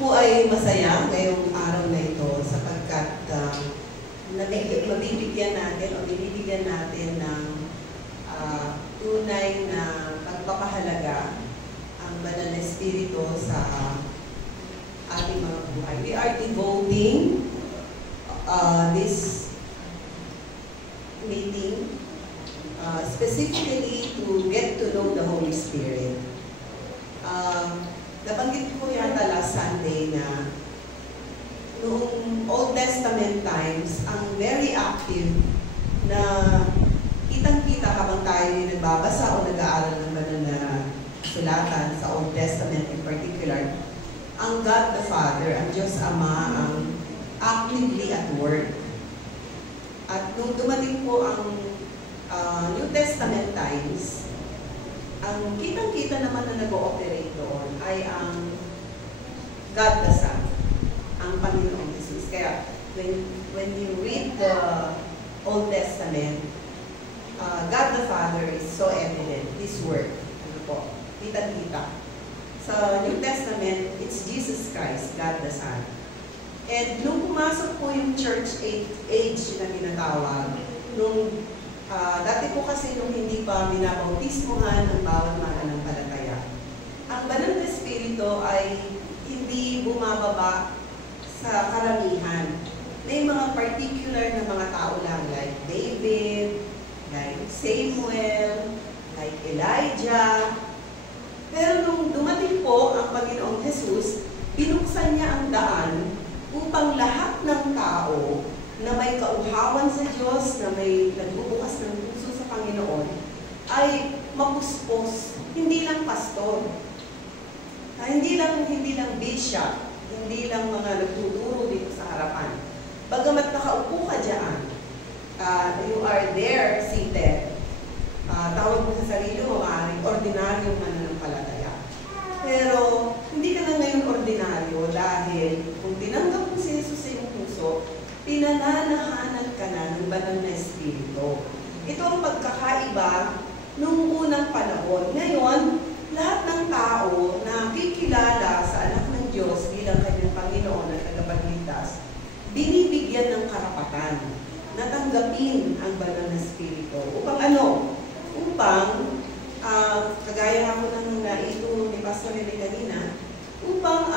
po ay masaya ngayong araw na ito sapagkat mabibigyan natin o binibigyan natin ng tunay na pagpapahalaga ang banal na espiritu sa ating mga buhay. We are devoting this meeting specifically to get to know the Holy Spirit. Nabanggit ko yata last Sunday na noong Old Testament times, ang very active na kitang-kita habang tayo nagbabasa o nag-aaral ng banal na sulatan sa Old Testament in particular, ang God the Father, ang Diyos Ama, ang actively at work. At nung dumating po ang New Testament times, ang kitang-kita naman na nag-ooperate doon ay ang God the Son, ang Panginoong Jesus. Kaya, when you read the Old Testament, God the Father is so evident, His work. Ano po? Kita-kita. Sa New Testament, it's Jesus Christ, God the Son. And nung pumasok po yung church age na tinatawag, nung dati po kasi nung hindi pa binabautismuhan ang bawat mananampalataya, ang banal na espiritu ay hindi bumababa sa karamihan. May mga particular na mga tao lang, like David, like Samuel, like Elijah. Pero nung dumating po ang Panginoong Jesus, binuksan niya ang daan upang lahat ng tao na may kauhawan sa Diyos, na may nagbubukas ng puso sa Panginoon, ay mapuspos, hindi lang pastor, hindi lang bishop, hindi lang mga nagtuturo dito sa harapan. Bagamat nakaupo ka dyan, you are there seated, tawag mo sa sarili mo, maaaring ordinaryong mananampalataya. Pero hindi ka na ngayon ordinaryo dahil kung tinanggap mo si Jesus sa iyong puso, pinananahanan ka na ng banal na espiritu. Ito ang pagkakaiba nung unang panahon. Ngayon, lahat ng tao na kikilala sa anak ng Diyos bilang kanyang Panginoon at tagapagligtas, binibigyan ng karapatan na tanggapin ang banal na espiritu. Upang ano? Upang, kagaya nga po ng naituro ni Pastor Rene kanina, upang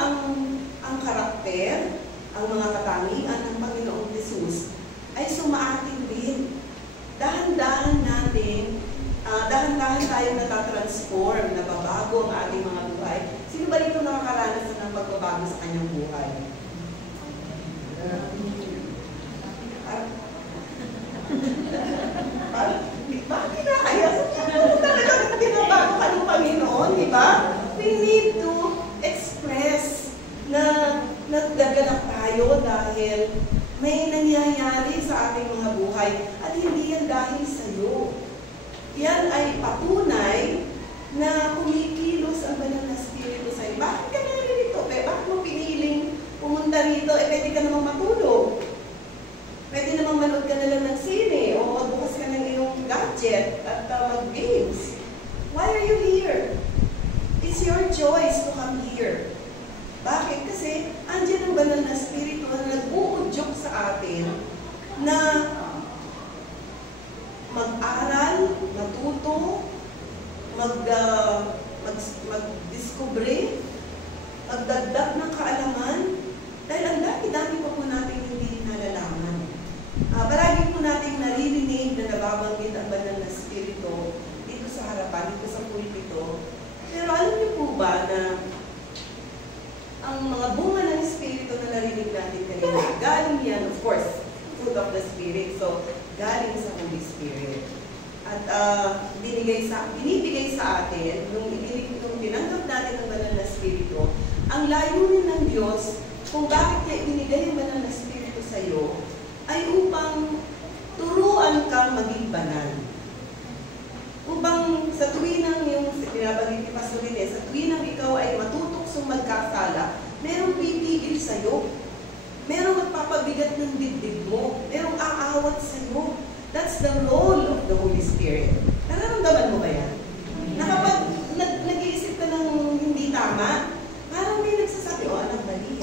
ang karakter, ang mga katangian ng Panginoong Jesus ay sumaating din. Dahan-dahan tayo natatransform, nababago ang ating mga buhay. Sino ba dito nakakaranas ng pagbabago sa kanyang buhay? Bakit kinakaya? Kung talagang pinabago ka ng Panginoon, di ba? We need to express na nagdaganap tayo dahil may nangyayari sa ating mga buhay at hindi yan dahil sa iyo. Yan ay patunay na kumikilos ang banal na espiritu sa iyo. Bakit ka narito? Bakit mo piniling pumunta rito? Pwede ka namang matulog. Pwede namang manood ka na lang ng sine o magbukas ka ng iyong gadget at mag-games. Why are you here? It's your choice to come here. Bakit? Kasi andyan ang banal na espiritu na nag-uudyok sa atin na mag-aral, matuto, mag-discovery, magdagdag ng kaalaman, dahil ang dami-dami pa po natin hindi nalalaman. Palagi po natin naririnig na nababanggit ang banal na espiritu dito sa harapan, dito sa pulpito. Pero alam niyo po ba na ang mga bunga ng Espiritu na narinig natin kanina, galing yan, of course, fruit of the Spirit. So, galing sa Holy Spirit. At binibigay sa atin, nung tinanggap natin ang banal na Espiritu, ang layunin ng Diyos, kung bakit niya ibinigay ang banal na Espiritu sa iyo, ay upang turuan kang maging banal. Upang sa tuwinang yung pinabanggit ni Pastor Rene, sa tuwinang ikaw ay matutuksong magkasala, merong pipigil sa'yo. Merong magpapabigat ng dibdib mo. Merong aawat sa'yo. That's the role of the Holy Spirit. Nararamdaman mo ba yan? Na kapag nag-iisip ka ng hindi tama, parang may nagsasabi, anak, mali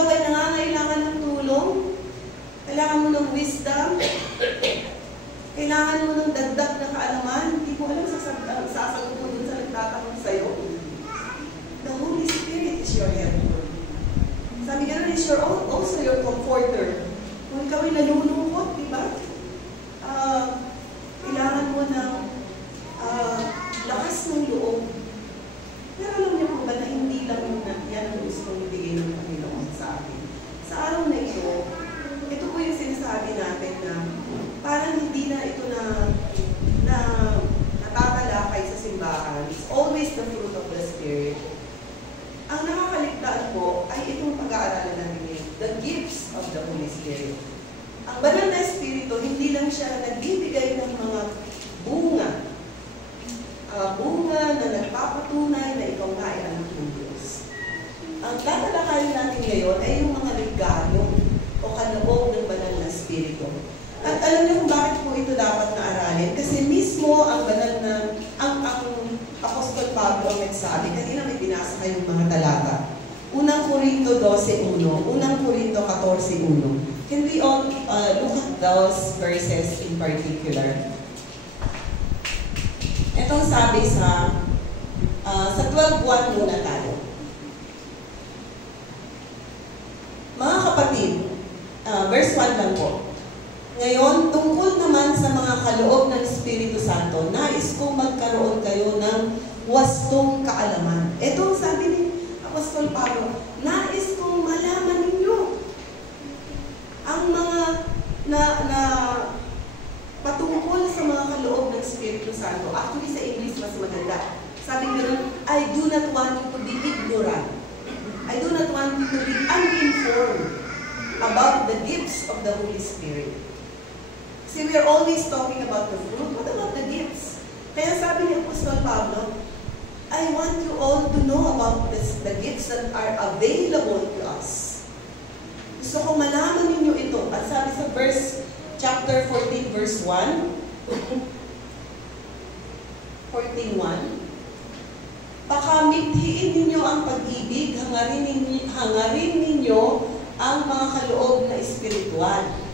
ikaw ay nangangailangan ng tulong, kailangan mo ng wisdom, kailangan mo ng dagdag na kaalaman, hindi mo alam sasagot mo dun sa nagtatanong sa'yo. The Holy Spirit is your helper. Sabi gano'n, is also your comforter. Kung ikaw ay nalulungkot, di ba? Kailangan mo ng lakas ng loob. Pero alam niyo po ba na hindi lang yan ang gustong ibigay ng Panginoon sa atin. Sa araw na ito po yung sinasabi natin na parang hindi na ito na natatalakay sa simbahan. It's always the fruit of the Spirit. Ang nakakaligtaan po ay itong pag-aaralan natin, the gifts of the Holy Spirit. Ang banal na Espiritu, hindi lang siya nagbibigay ng mga bunga na nagpapatunay na ikaw nga ay anak ng Diyos. Ang tatalakayin natin ngayon ay yung mga regalo o kaloob ng banal na Espiritu. At alam niyo kung bakit po ito dapat na aralin? Kasi mismo ang banal na, ang Apostol Pablo ang nagsabi, kanina may binasa kayong mga talata. Unang Korinto 12:1, Unang Korinto 14:1. Can we all look at those verses in particular? Itong sabi sa 12:1 muna tayo. Mga kapatid, verse 1 lang po. Ngayon, tungkol naman sa mga kaloob ng Espiritu Santo, nais kong magkaroon kayo ng wastong kaalaman. Ito sabi ni Apostol Pablo, nais kong malaman ninyo ang mga na patungkol sa mga kaloob ng Espiritu Santo. Actually, sa English, mas maganda. Sabi nyo, I do not want you to be ignorant. I do not want you to be uninformed about the gifts of the Holy Spirit. See, we are always talking about the fruit. What about the gifts? Kaya sabi ni Apostol Pablo, I want you all to know about the gifts that are available to us. Gusto ko malaman ninyo ito. At sabi sa chapter 14, verse 1, 14:1, pakamighiin ninyo ang pag-ibig, hangarin ninyo ang mga kaloob na espiritual.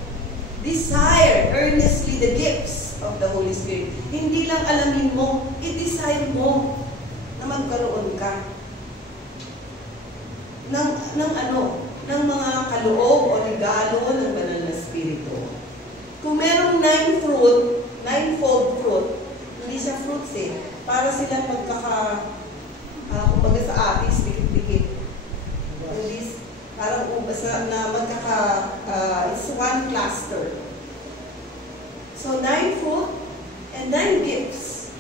Desire earnestly the gifts of the Holy Spirit. Hindi lang alamin mo, i-desire mo na magkaroon ka ng mga kaloob o regalo ng banal na Espiritu. Kung merong 9-fold fruit, hindi siya fruits para sila kumbaga sa atis, dikit-dikit. Parang na it's one cluster. So, 9 fruit and 9 gifts.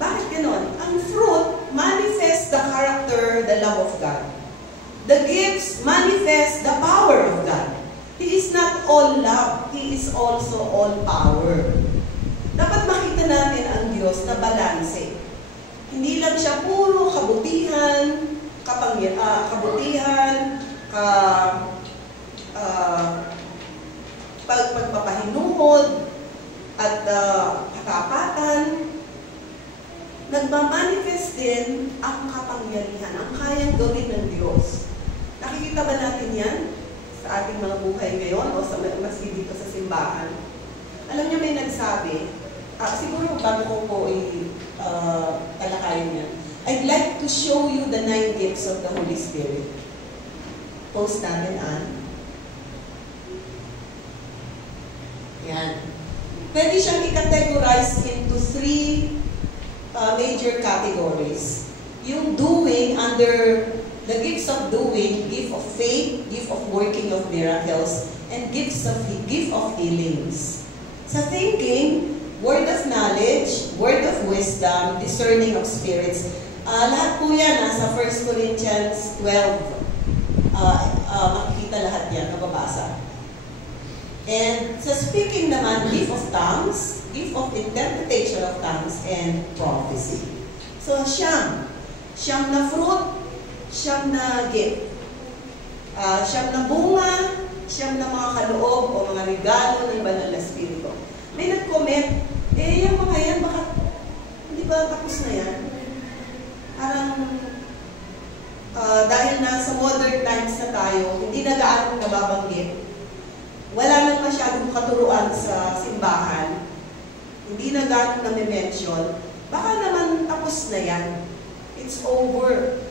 Bakit ganon? Ang fruit manifests the character, the love of God. The gifts manifest the power of God. He is not all love. He is also all power. Dapat makita natin ang Diyos na balanse. Hindi lang siya puro kabutihan, pagpapahinuhod, at katapatan. Nagmamanifest din ang kapangyarihan, ang kayang gawin ng Diyos. Nakikita ba natin yan sa ating mga buhay ngayon o sa maski dito sa simbahan? Alam niyo, may nagsabi, siguro bago ko po talakayin yan, I'd like to show you the 9 gifts of the Holy Spirit. Post natin, yan. Pwede siyang i-categorize into 3 major categories. Yung doing, under the gifts of doing, gift of faith, gift of working of miracles, and gift of healings. Sa thinking, word of knowledge, word of wisdom, discerning of spirits. Lahat po yan nasa 1 Corinthians 12. Makikita lahat yan, mababasa. And sa speaking naman, gift of tongues, gift of interpretation of tongues, and prophecy. So, siyam na fruit, siyam na gift. Siyam na bunga, siyam na mga kaloob o mga regalo ng banal na Espiritu. May nag-comment, yung mga yan, baka, hindi ba tapos na yan? Parang, dahil na sa modern times na tayo, hindi nababanggit. Wala nang masyadong katuruan sa simbahan. Hindi na gano'ng na-mention. Baka naman tapos na yan. It's over.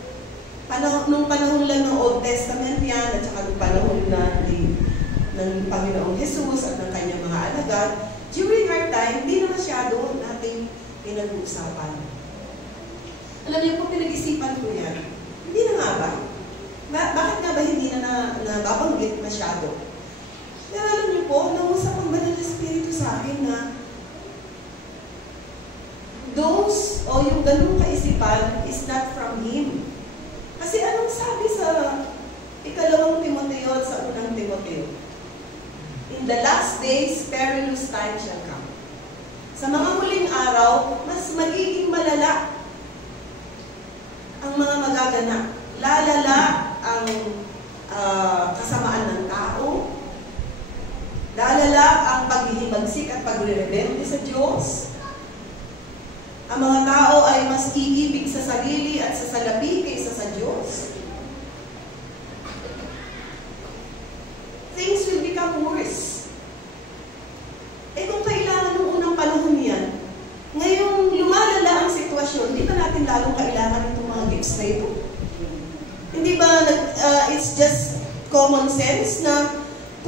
Nung panahon lang ng Old Testament yan, at saka nung panahon ng Panginoong Jesus at ng kanyang mga alagad, during our time, hindi na masyado nating pinag-uusapan. Alam niyo po, pinag-isipan ko yan. Hindi na nga ba? Bakit nga ba hindi na nababanggit masyado? Pero alam niyo po, nangusap ang Banal na Espiritu sa akin na yung ganung kaisipan is not from Him. Kasi anong sabi sa ikalawang Timoteo at sa unang Timoteo? In the last days, perilous time shall come. Sa mga huling araw, mas magiging malala ang mga magaganap. Lalala ang kasamaan ng tao. Lalala ang paghihimagsik at pagre-rebelde sa Diyos. Ang mga tao ay mas iibig sa sarili at sa salapi kaysa sa Diyos. Things will become worse. Kung kailangan ng unang panahon yan, ngayong lumalala ang sitwasyon, di ba natin lalong kailangan itong mga gifts na ito? Hindi ba it's just common sense na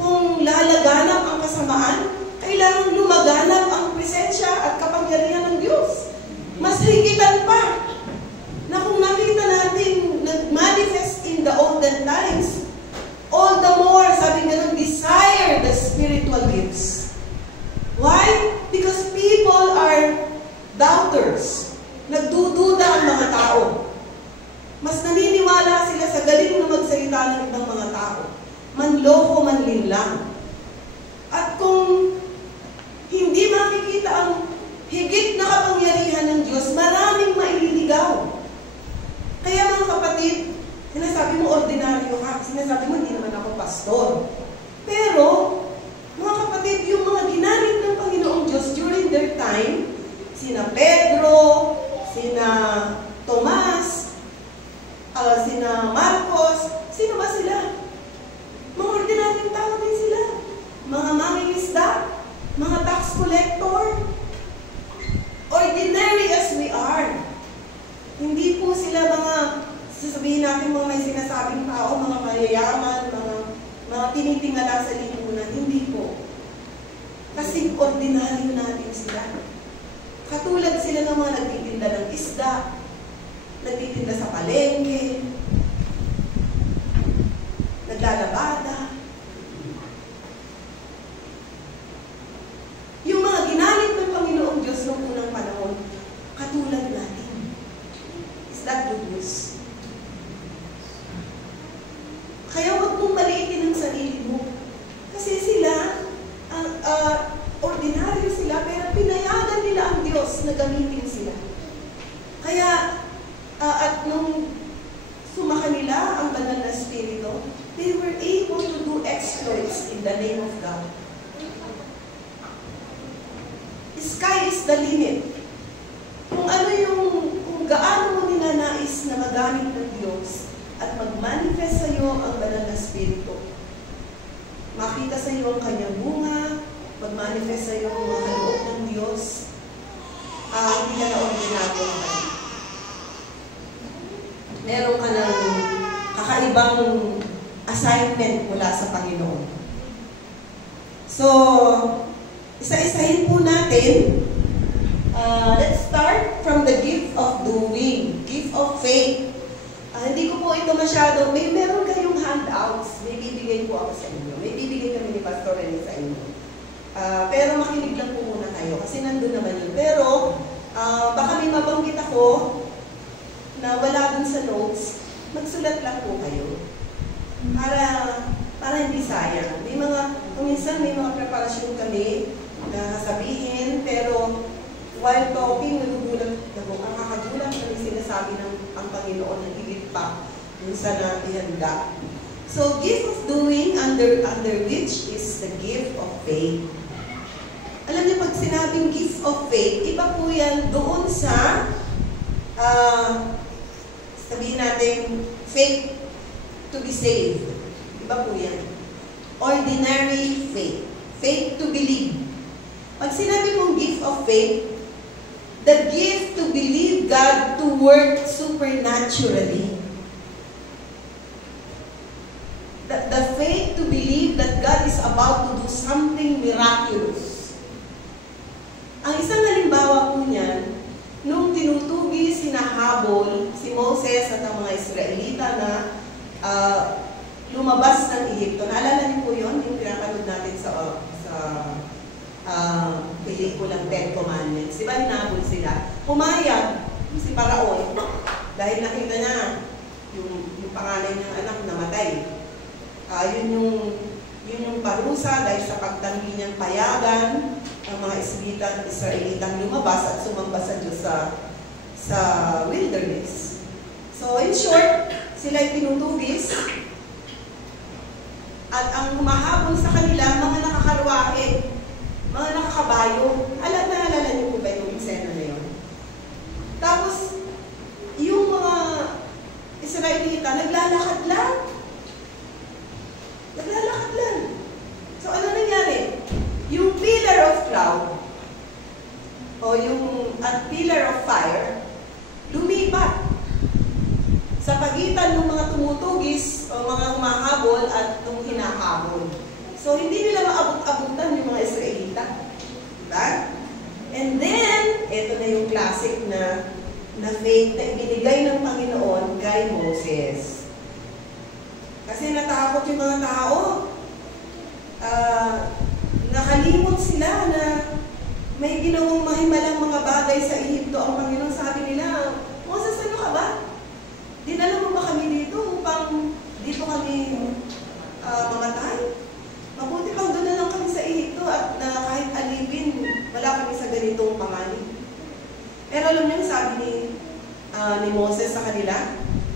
kung lalaganap ang kasamaan, kailangan lumaganap ang presensya at kapangyarihan ng Diyos. Mas higitan pa na kung nakita natin nag-manifest in the olden times, all the more, sabi nga nung, desire the spiritual gifts. Why? Because people are doubters. Nagdududa ang mga tao. Mas naniniwala sila sa galing na magsalita ng ibang mga tao. Manloko, manlinlang. At kung hindi makikita ang higit na kapangyarihan ng Diyos, maraming maililigaw. Kaya mga kapatid, sinasabi mo ordinaryo ka, sinasabi mo hindi naman ako pastor. Pero, mga kapatid, yung mga ginamit ng Panginoong Diyos during their time, sina Pedro, sina Tomas, sina Marcos, sino ba sila? Mga ordinaryong tao din sila. Mga mangingisda, mga tax collector, ordinary as we are. Hindi po sila mga, sasabihin natin mga may sinasabing tao, mga mayayaman, mga tinitingala sa lipunan. Hindi po. Kasi ordinaryo natin sila. Katulad sila ng mga nagtitinda ng isda, nagtitinda sa palengke, naglalabada. Yung mga ginamit ng Panginoong Diyos noong unang panahon, katulad natin. Is that good news? Kaya huwag mong maliitin ang sarili mo. Kasi sila, ordinaryo sila, pero pinayagan nila ang Diyos na gamitin sila. Kaya, at nung sumaka nila ang Banal na Espiritu, they were able to do exploits in the name of God. Sky is the limit. Kung gaano mo ninanais na magamit ng Diyos at mag-manifest sa iyo ang Banal na Espiritu. Makita sa iyo ang kanyang bunga, mag-manifest sa iyo ang mga kaloob ng Diyos, hindi ka na ordinaryo ka. Meron ka ng kakaibang assignment mula sa Panginoon. So, isa-isahin po natin. Let's start from the gift of doing, gift of faith. Hindi ko po ito masyado, meron kayong handouts, may bibigay po ako sa inyo. May bibigay kami ni Pastor Rene sa inyo. Pero makinig lang po muna kayo, kasi nandun naman yun. Pero, baka may mabanggit ako na wala dun sa notes, magsulat lang po kayo. Para hindi sayang. Minsan may mga preparasyon kami na sabihin, pero while talking, nagugulat ako. Ang kakagulat kami sinasabi ng ang Panginoon na higit pa yung sa ihanda. So, gift of doing, under which is the gift of faith. Alam niyo, pag sinabing gift of faith, iba po yan doon sa sabihin natin, faith to be saved. Iba po yan. ordinary faith. Faith to believe. Pag sinabi kong gift of faith, the gift to believe God to work supernaturally. The faith to believe that God is about to do something miraculous. Ang isang halimbawa po niyan, nung tinutugis, hinahabol si Moses at ang mga Israelita na lumabas ng Egypto. Naalala niyo po yun? Yung pinapanood natin sa pelikulang Ten Commandments. Diba hinahabol sila? Pumayag si Paraon dahil nakita niya yung panganay niyang anak namatay. Yun yung parusa dahil sa pagtanggi niyang payagan ang mga Israelitang lumabas at sumamba sa Diyos sa wilderness. So in short, sila'y tinutugis at ang humahabol sa kanila, mga nakakarwahe, mga nakakabayo. Naalala niyo po ba yung eksena na yun? Tapos, yung mga Israelita, naglalakad lang. Naglalakad lang. So, ano nangyari? Yung pillar of cloud, o yung pillar of fire, lumipat sa pagitan ng mga tumutugis o mga humahabol at nung hinahabol. So, hindi nila maabot-abutan yung mga Israelita. Diba? And then, ito na yung classic na faith na ibinigay ng Panginoon kay Moses. Kasi natakot yung mga tao. Nakalimot sila na may ginawang mahimalang mga bagay sa Ehipto. Ang Panginoon sabi nila, Moses, ano ka ba? Dinala mo ba kami dito upang dito kami mamatay? Mabuti pang doon na lang kami sa Ehipto at na kahit alipin, wala kami sa ganitong panganib. Pero alam niyo, sabi ni Moses sa kanila,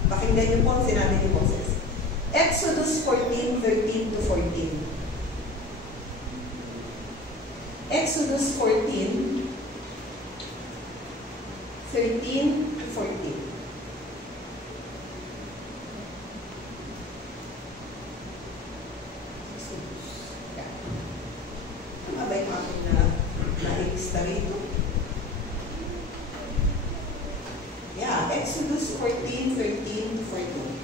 pakinggan niyo po ang sinabi ni Moses. Exodus 14:13-14. Exodus 14:13-14. Ano ba yung aking na-extra rito? Yeah, Exodus 14:13-14.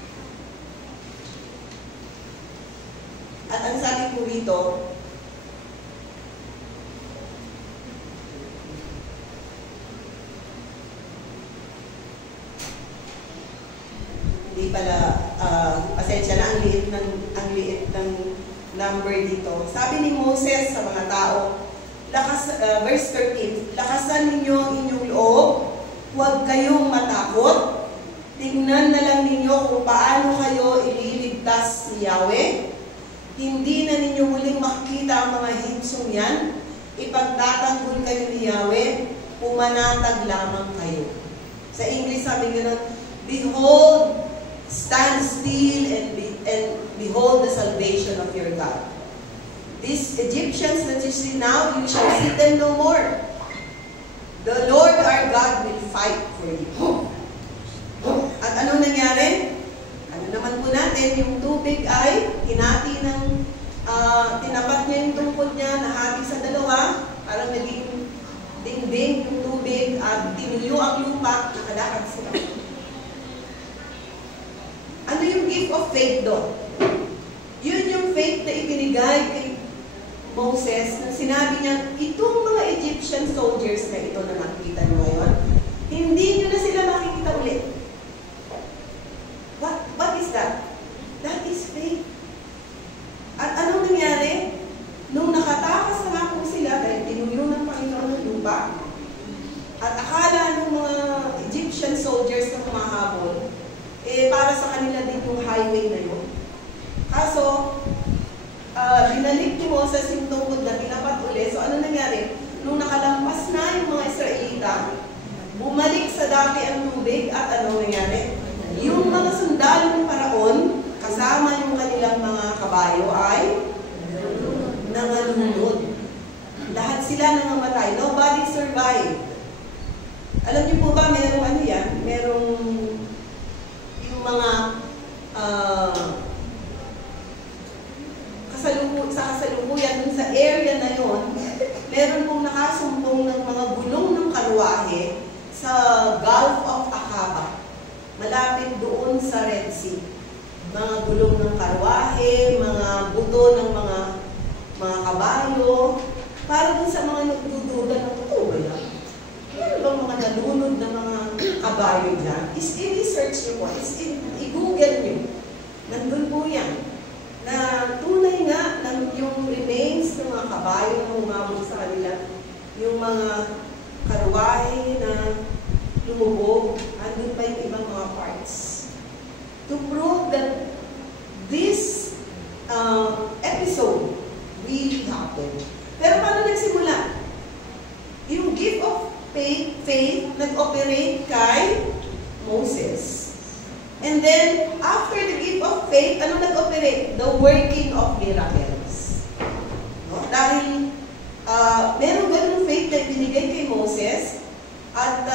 At ang sabi ko rito, hindi pala, pasensya na, ang liit ng number dito. Sabi ni Moses sa mga tao, verse 13, lakasan ninyo ang inyong loob, huwag kayong matakot, tingnan na lang ninyo kung paano kayo ililigtas ni Yahweh. Hindi na ninyo muling makikita ang mga hinsong yan, ipagtatanggol kayo ni Yahweh, pumanatag lamang kayo. Sa English sabi gano'n, behold, stand still and behold the salvation of your God. These Egyptians that you see now, you shall see them no more. The Lord our God will fight for you. At ano nangyari? Ano naman po natin, yung tubig ay hinati ng, tinapat niya yung tungkod niya, nahati sa dalawa, parang naging dingding yung tubig, at tinuyo ang lupa, nakalakad sila. Ano yung gift of faith doon? Yun yung faith na ibinigay kay Moses, nang sinabi niya, itong mga Egyptian soldiers na ito na nakikita niyo ngayon, hindi niyo na sila makikita ulit. What is that? That is faith. At anong nangyari? Nung nakatakas na nga po sila, dahil tinuyo ng Panginoon ng lupa, at akala ng mga Egyptian soldiers na humahabol, para sa kanila din yung highway na yun. Kaso, binalik ni Moses yung tungkod na tinapat ulit. So, ano nangyari? Nung nakalampas na yung mga Israelita, bumalik sa dati ang tubig, at ano nangyari? Yung mga sundalo ng Paraon, kasama yung kanilang mga kabayo, ay nangalunod. Lahat sila nangamatay. Nobody survived. Alam niyo po ba, merong ano yan? Merong yung mga kasalukuyang kasalukuyan dun sa area na yon, meron pong nakasumpong ng mga gulong ng karwahe sa Gulf of Aqaba, malapit doon sa Red Sea. Mga gulong ng karwahe, mga buto ng mga kabayo, para dun sa mga nagdududa na totoo ba yan? Meron bang mga nalunod na mga kabayo dyan? I-research nyo po, i-google nyo. Nandun po yan. Na tunay nga ng yung remains ng mga kabayo na umabot sa kanila, yung mga karwahe na lumubog, andun pa yung ibang mga parts. To prove that this episode really happened. Pero paano nagsimula? Yung gift of faith nag-operate kay Moses. And then, after the gift of faith, ano nag-operate? The working of miracles. No? Dahil meron ganun faith na binigay kay Moses at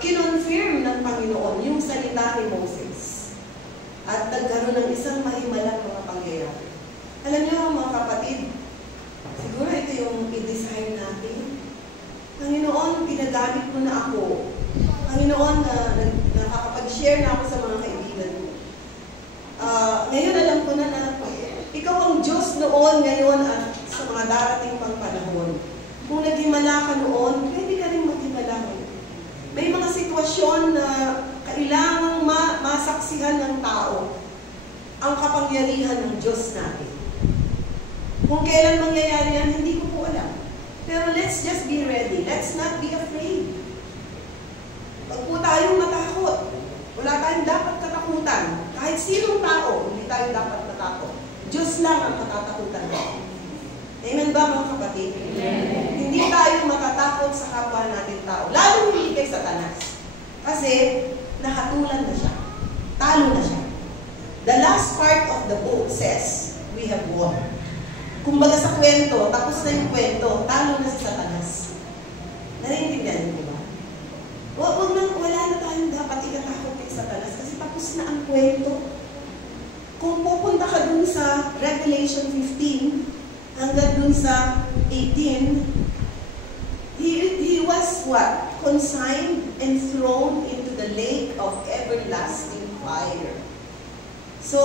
kinonfirm ng Panginoon yung salita ni Moses. At nagkaroon ng isang mahimalang mga pangyayari. Alam niyo mga kapatid, siguro ito yung i-design natin. Panginoon, pinagamit mo na ako. Panginoon, nakakapag-share na ako sa mga kaibigan mo. Ngayon alam ko na ikaw ang Diyos noon, ngayon at sa mga darating pang panahon. Kung naghimala ka noon, pwede ka rin maghimala ngayon. May mga sitwasyon na kailangang masaksihan ng tao ang kapangyarihan ng Diyos natin. Kung kailan mangyayari yan, hindi ko po alam. Pero let's just be ready. Let's not be afraid. Huwag po tayong matakot. Wala tayong dapat katakutan. Kahit sinong tao, hindi tayo dapat matakot. Diyos lang ang matatakutan natin. Amen ba mga kapatid? Amen. Hindi tayo matatakot sa kapwa natin tao. Lalo hindi kay Satanas. Kasi nakatulan na siya. Talo na siya. The last part of the book says, we have won. Kumbaga sa kwento, tapos na yung kwento, talo na si Satanas. Nariintindihan niyo ba? Wala na tayong dapat ikatakot kay Satanas kasi tapos na ang kwento. Kung pupunta ka dun sa Revelation 15, hanggang dun sa 18, he was what? Consigned and thrown into the lake of everlasting fire. So,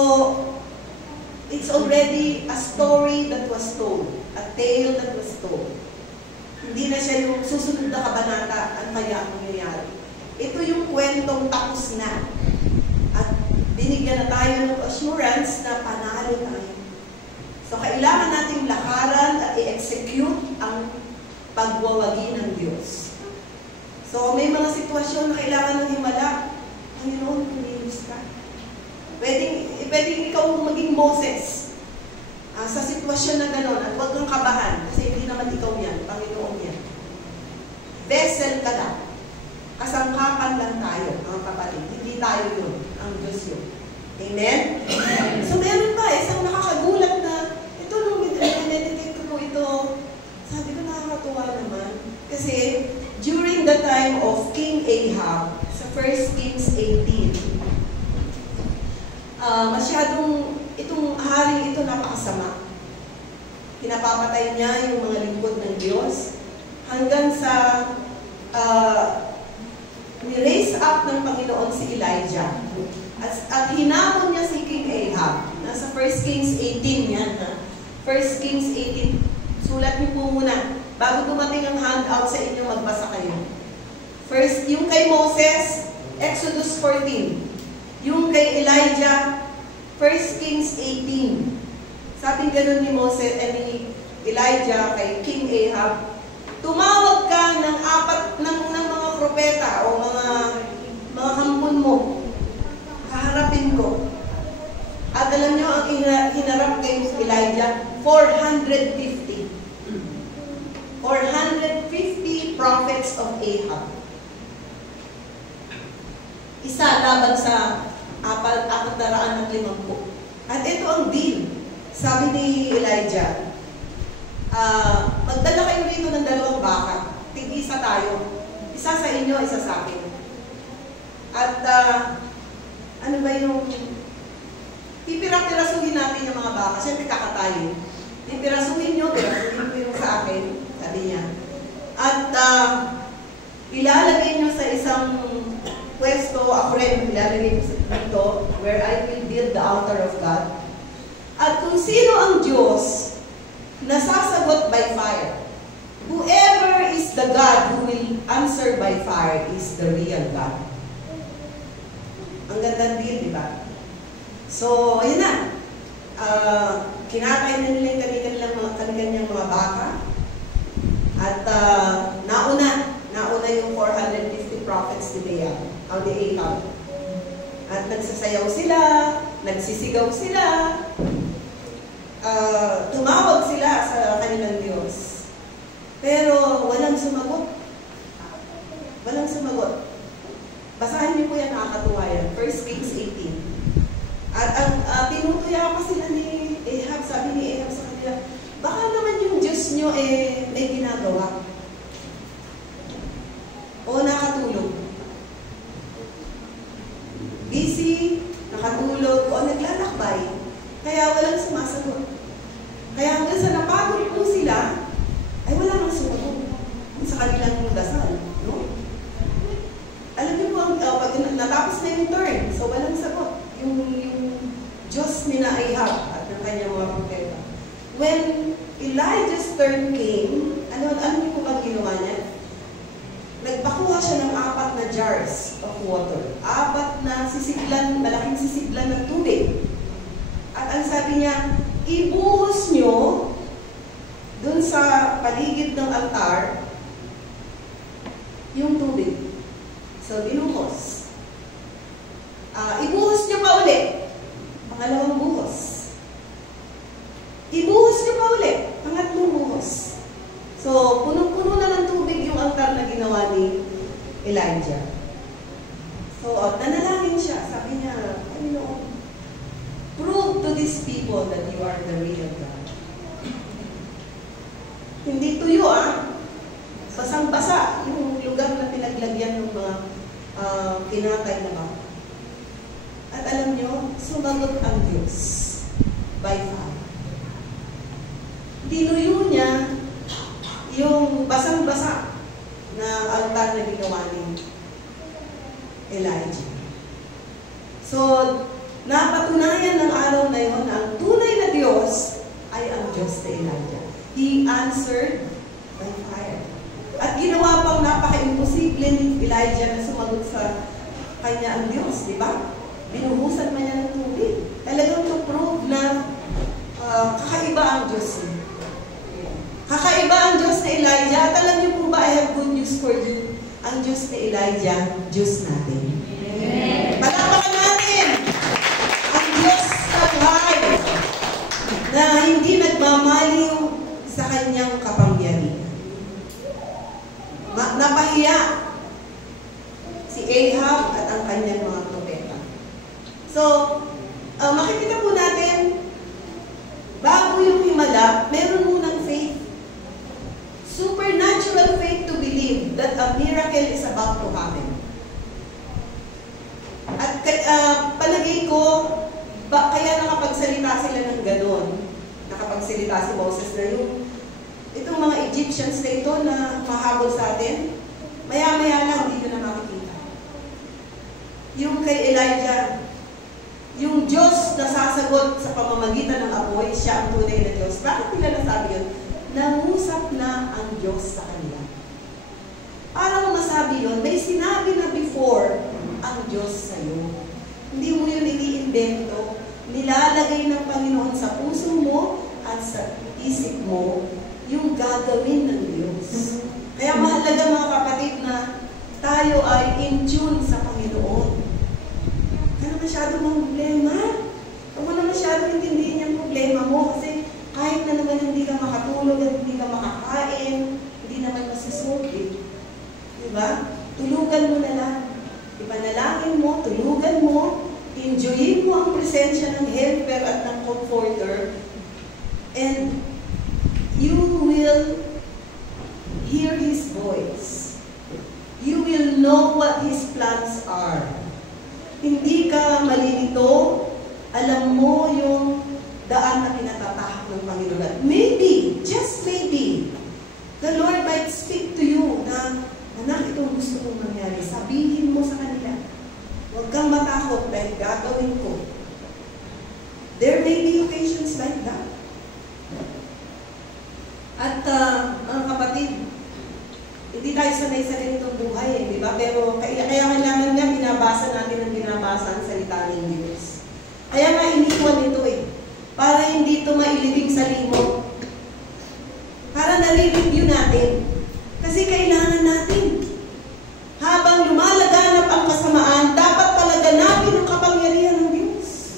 it's already a story that was told, a tale that was told. Hindi na siya yung susunod na kabanata ang kaya ang mangyayari. Ito yung kwentong tapos na. At binigyan na tayo ng assurance na panalo tayo. So, kailangan nating lakaran at i-execute ang pagwawagi ng Diyos. So, may mga sitwasyon na kailangan ng himala. Panginoon, kumilos ka. Pwedeng ikaw maging Moses sa sitwasyon na gano'n at huwag kang kabahan kasi hindi naman ikaw yan, Panginoon yan. Vessel ka lang. Kasangkapan lang tayo, mga kapatid. Hindi tayo yun, ang Diyos yun. Amen? So, meron pa isang nakakagulat na ito nung meditate ko po ito, sabi ko nakakatuwa naman. Kasi during the time of King Ahab, sa 1 Kings 18, itong hari ito napakasama. Pinapapatay niya yung mga lingkod ng Diyos hanggang sa ni-raise up ng Panginoon si Elijah. At hinamon niya si King Ahab. Nasa 1 Kings 18 yan. 1 Kings 18. Sulat niyo po muna. Bago dumating ang handout sa inyo, magbasa kayo. First, yung kay Moses, Exodus 14. Yung kay Elijah, 1 Kings 18. Sabi ganun ni Moses, ni Elijah kay King Ahab, tumawag ka ng ng mga propeta o mga hampon mo. Kaharapin ko. At alam nyo, ang hinarap kay Elijah, 450. 450 prophets of Ahab. Isa laban sa 450. At ito ang deal. Sabi ni Elijah, magdala kayo rito ng 2 baka. Tig-isa tayo. Isa sa inyo, isa sa akin. At ano ba yung pipira-pirasuhin natin yung mga baka? Siyempre kakatayin. Pirasuhin nyo ko yung sa akin, sabi niya. At ilalagay nyo sa isang pwesto, ako rin, ilalagay nyo sa dito, where I will build the altar of God. At kung sino ang Diyos, nasasagot by fire. Whoever is the God who will answer by fire is the real God. Ang ganda din, di ba? So, yun na. Kinatay na nila yung kanilang mga baka. At nauna yung 450 prophets ni Baal, ang ni Ahab. At nagsasayaw sila, nagsisigaw sila, tumawag sila sa kanilang Diyos. Pero walang sumagot. Walang sumagot. Basahin niyo po yan, nakakatuwa yan. 1 Kings 18. At ang tinutuya pa sila ni Ahab, sabi ni Ahab sa kanila, baka naman yung Diyos nyo may ginagawa. O nakatulog. Busy, nakatulog, o naglalakbay. Kaya walang sumasagot. Kaya hanggang sa napagod po sila, ay wala nang sumagot sa kanilang dasal. No? Alam niyo po, pag natapos na yung turn, so walang sagot. Yung Diyos ni na Ahab at ng kanyang mga propeta. When Elijah's turn came, ano niyo po bang ginawa niya? Nagpakuha siya ng 4 na jars of water. 4 na sisiglan, malaking sisiglan ng tubig. At ang sabi niya, ibuhos nyo dun sa paligid ng altar yung tubig. So, binuhos. Ibuhos nyo pa ulit. Pangalawang buhos. Ibuhos nyo pa ulit. Pangatlong buhos. So, punong-puno na ng tubig yung altar na ginawa ni Elijah. So, nanalangin siya. Sabi niya, Panginoon, prove to these people that you are the real God. Hindi tuyo, basang-basa yung lugar na pinaglagyan ng mga kinatay na ba. At alam nyo, sumagot ang Diyos by fire. Tinuyo niya yung basang-basa na altar na ginawa ni Elijah. So, napatunayan ng araw na yun na ang tunay na Diyos ay ang Diyos ni Elijah. He answered by fire. At ginawa pang napaka-imposible ni Elijah na sumagot sa kanya ang Diyos, di ba? Binuhusan man niya ng tubig. Talagang to prove na kakaiba ang Diyos. Kakaiba ang Diyos ni Elijah. At alam niyo po ba, I have good news for you. Ang Diyos ni Elijah, Diyos natin. Amen. Palakpakan natin ang Diyos na buhay na hindi nagmamaliw sa kanyang kapangyarihan. Napahiya si Ahab at ang kanyang mga propeta. So, makikita po natin, bago yung himala, meron munang faith. Supernatural faith to believe that a miracle is about to happen. At palagay ko, kaya nakapagsalita sila ng ganon. Nakapagsalita si Moses na itong mga Egyptians na ito na mahabol sa atin, maya-maya lang, hindi ko na makikita. Yung kay Elijah, yung Diyos na sasagot sa pamamagitan ng apoy, siya ang tunay na Diyos. Bakit nila nasabi yun? Nangusap na ang Diyos sa kanila. Para masabi yun, may sinabi na before ang Diyos sa iyo. Hindi mo yun iniimbento. Nilalagay ng Panginoon sa puso mo at sa isip mo yung gagawin ng Diyos. Kaya mahalaga mga kapatid na tayo ay in tune sa Panginoon. Kaya masyado mong problema. Huwag mo na masyado intindihin yung problema mo kasi kahit na naman hindi ka makatulog at hindi ka makakain, hindi naman masusulit. Diba? Tulugan mo na lang. Ipanalangin mo, tulugan mo, enjoyin mo ang presensya ng helper at ng comforter, and you will hear His voice. You will know what His plans are. Hindi ka malilito, alam mo yung daan na pinatatahan ng Panginoon. while, maybe, just maybe, the Lord might speak to you na, anak, itong gusto mong mangyari. Sabihin mo sa kanila. Huwag kang matakot dahil gagawin ko. There may be occasions like that. At mga kapatid, hindi tayo sanay sa ganitong buhay, di ba? Pero kaya kailangan nga binabasa natin ang binabasa ang salita ng Diyos. Kaya nga iniwan ito para hindi ito mailibing sa limot. Para nare-review natin. Kasi kailangan natin. Habang lumalaganap ang kasamaan, dapat palaganapin ang kapangyarihan ng Diyos.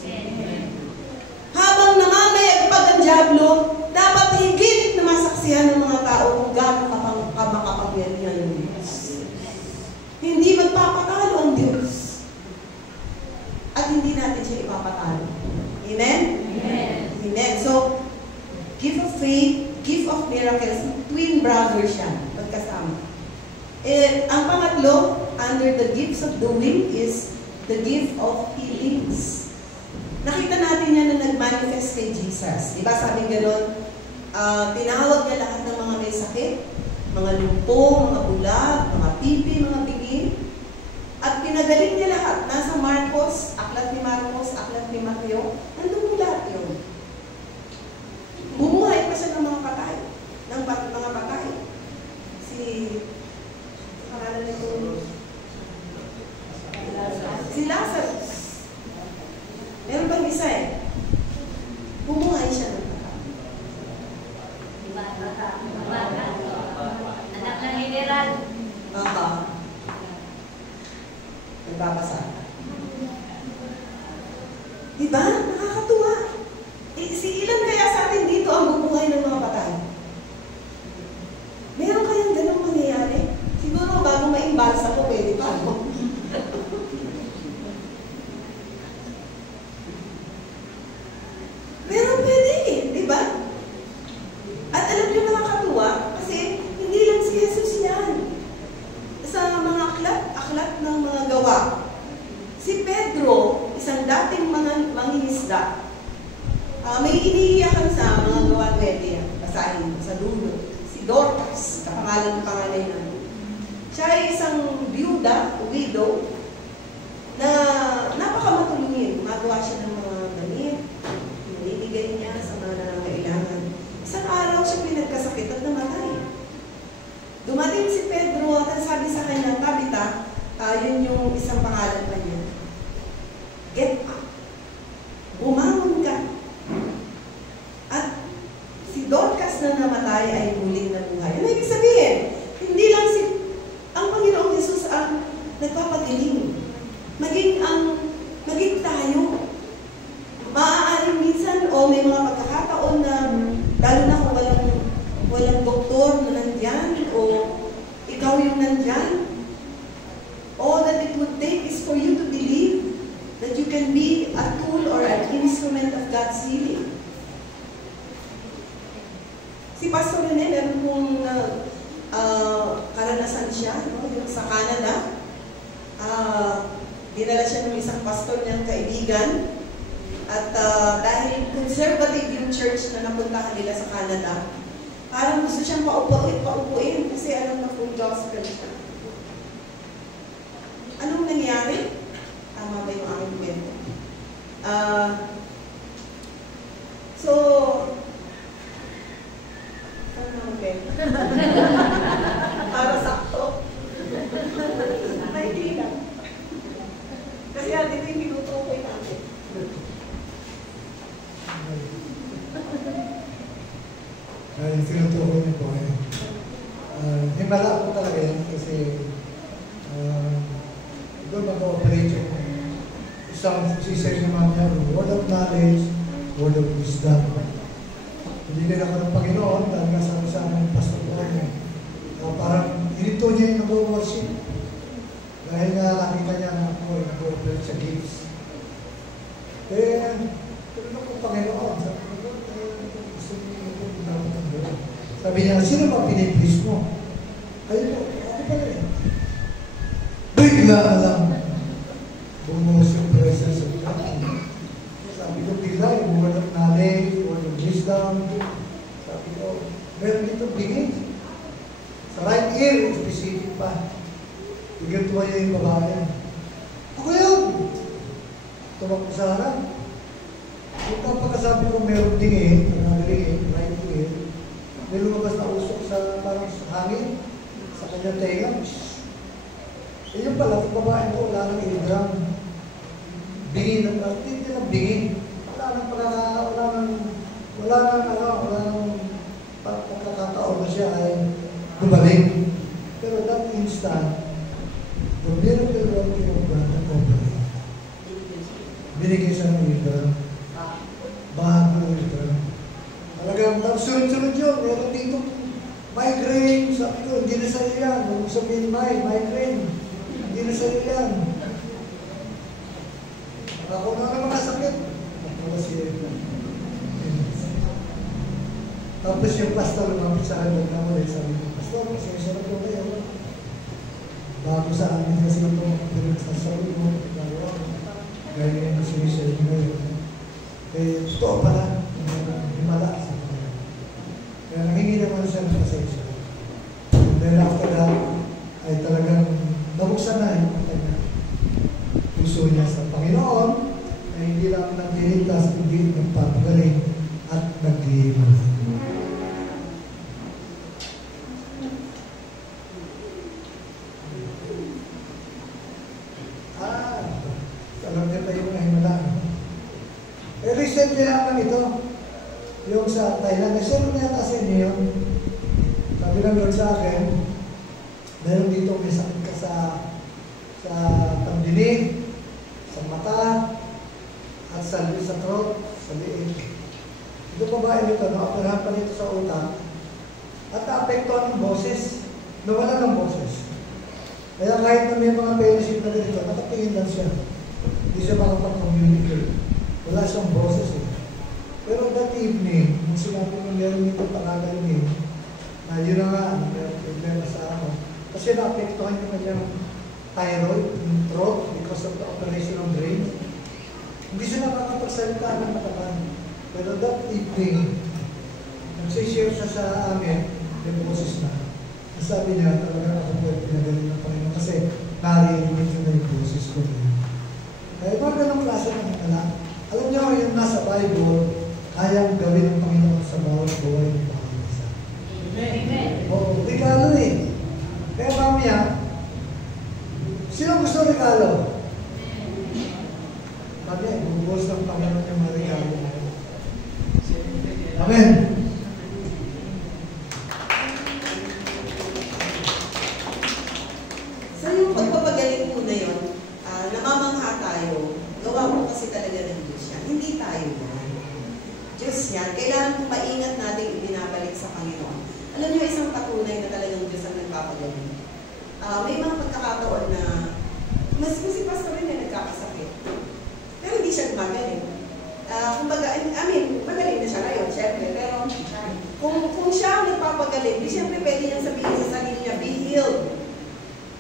Habang namamayagpag ang dyablo, dapat higit na masaksihan ng mga tao kung gaano makapangyarihan ng Diyos. Hindi magpapatalo ang Diyos. At hindi natin siya ipapatalo. Amen? Amen. Amen. So, gift of faith, gift of miracles, twin brothers siya, magkasama. Ang pangatlo, under the gifts of doing, is the gift of healings. Nakita natin yan na nag-manifest kay Jesus. Diba sabi gano'n, tinawag niya lahat ng mga may sakit, mga lumpo, mga bulag, mga pipi, mga bigin, at pinagaling niya lahat. Nasa Marcos, aklat ni Marcos, aklat ni Mateo, nandun mo lahat yun. Bumuhay pa siya ng mga patay. Pangalan nito, si Lazarus. Meron bang isa bumuhay siya ng patay. Anak ng general. Nagbabasa. Diba? Nakakatuwa. Ilan kaya sa atin dito ang bumuhay ng mga patay? Meron kayang ganong mangyayari? Siguro bago maimbalsa ko, pwede pa ako. Meron pwede di ba? At alam niyo nakakatuwa, kasi hindi lang si Jesus yan. Sa mga aklat ng mga gawa, si Pedro, isang dating mangingisda, may iniiyakan sa mga gawa 9, basahin sa dulo. Si Dorcas, kapangalan namin. Siya ay isang byuda, widow, na napakamatulungin. Magawa siya ng mga damit, binibigay niya sa mga nangangailangan. Isang araw siya pinagkasakit at namatay. Dumating si Pedro at sabi sa kanya, Tabita, yun yung isang pangalan pa niya, get up. Bumangon ka. At si Dorcas na namatay ay muling nabuhay. Ano ibig sabihin? Hindi lang ang Panginoong Jesus ang nagpapagaling. Maging tayo. Maaaring minsan o may mga pagkakataon na lalo na kung walang doktor na nandyan o ikaw yung nandyan. All that it would take is for you to believe that you can be a tool or an instrument of God's healing. Si Pastor Rene, meron kong karanasan siya yung sa Canada. Dinala siya ng isang pastor niyang kaibigan. At dahil conservative yung church na napuntahan nila sa Canada, parang gusto siyang paupuin kasi alam na full gospel siya. Anong nangyari? Tama ba yung aking kwento? Para sakto. May dila. Kasi dito yung pinutukoy namin. Yung tinutukoy niyo po himala po talaga yan kasi doon mag-ooperate yung isang sisay naman niya, word of knowledge, word of wisdom. Hindi din ako ng Panginoon dahil kasama sa amin yung pastor ko niya. Parang hinito niya yung nag-worship dahil nga nakita niya na ako yung nag-ooperate sa gifts. Tulunok ko Panginoon. Sabi niya, sino ba piniplis mo? Ayun po, ako pala bigla lang bumuhos yung presence of God. Sabi ko, bigla yung word of knowledge, word of wisdom, Meron dito bingin. Sa right ear, specific pa. Bigyan tuwa niya yung babae. Ako yun! Tumakbo sa harap. Kung pagkasabi ko meron dingin, right ear, may lumabas na usok sa parang hangin, sa kanyang tenga. Eh yung pala, kung babae ko, wala nang eardrum. Bingin ng hindi na bingin. Wala nang pagkakataon na siya ay bumalik. Pero that instant, the miracle working of God na operate. Binigay siya ng eardrum. Bago ng eardrum. Talagang sunod-sunod yun. Meron dito migraine. Sabi ko, hindi na sa'yo yan. Huwag sabihin, migraine. Hindi na sa'yo yan. Ako na naman kasakit. Ako siya. Tapos yung pastor lumapit sa akin na muli, sabi ko, Pastor, masaya na po kayo. Bago sa amin kasi ito mga sa mo, gaya yung sinisya nyo ngayon. Eh, totoo pala, himala sa kanya. Kaya nangingi naman siya ng pasensya. And then after that, ay talagang nabuksan na yung kanya. Puso niya sa Panginoon, ay hindi lang nagdiligtas, hindi nagpapagaling at nagdihimala. Recent din naman ito. Yung sa Thailand. Sino na yata sa inyo yun? Sabi lang doon sa akin, meron dito may sakit ka sa pagdinig, sa mata, at sa throat, sa liig. Ito babae nito, naoperahan pa nito sa utak, at naapektuhan ng boses. Nawala ng boses. Kaya kahit na may mga fellowship na dito, nakatingin lang siya. Hindi siya makapag-communicate. Wala siyang boses eh. Pero that evening, nung sinabi mo meron ito pakagaling na yun na nga, meron problema sa ako. Kasi naapektuhan yung kanyang thyroid, yung throat, because of the operation of brain. Hindi siya nakakapagsalita ng matapan. Pero that evening, nagsishare siya sa amin, yung boses na. Sabi niya, talaga ako pwede pinagaling ng Panginoon kasi narinig niyo na yung boses ko. Kaya mga ganong klase ng hikala. Alam niyo, yung nasa Bible, kayang gawin ng Panginoon sa bawat buhay ng bawat isa. Amen. Oo, regalo eh. Kaya mamaya, sino gusto regalo? Mamaya, bubuhos ng Panginoon yung mga regalo. Amen. So yung pagpapagaling po na yun, namamangha tayo, gawa mo kasi talaga ng Diyos yan. Hindi tayo yan. Diyos yan. Kailangan kong maingat natin ibinabalik sa Panginoon. Alam niyo, isang patunay na talagang Diyos ang nagpapagaling. May mga pagkakataon na mas si Pastor rin na nagkakasakit. Pero hindi siya gumagaling. Kumbaga, magaling na siya ngayon, syempre. Pero kung siya ang nagpapagaling, di syempre pwede niyang sabihin sa sarili niya, be healed.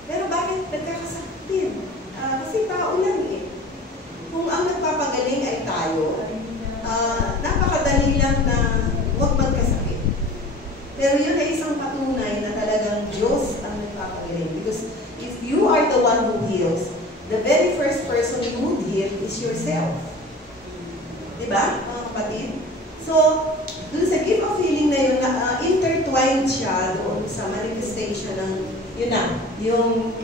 Pero bakit nagkakasakit din? Kasi tao lang eh. Kung ang nagpapagaling ay tayo, napakadali lang na huwag magkasakit. Pero yun ay isang patunay na talagang Diyos ang nagpapagaling. Because if you are the one who heals, the very first person you would heal is yourself. Diba, mga kapatid? So, dun sa gift of healing na yun, intertwined siya doon sa manifestation ng, yun na, yung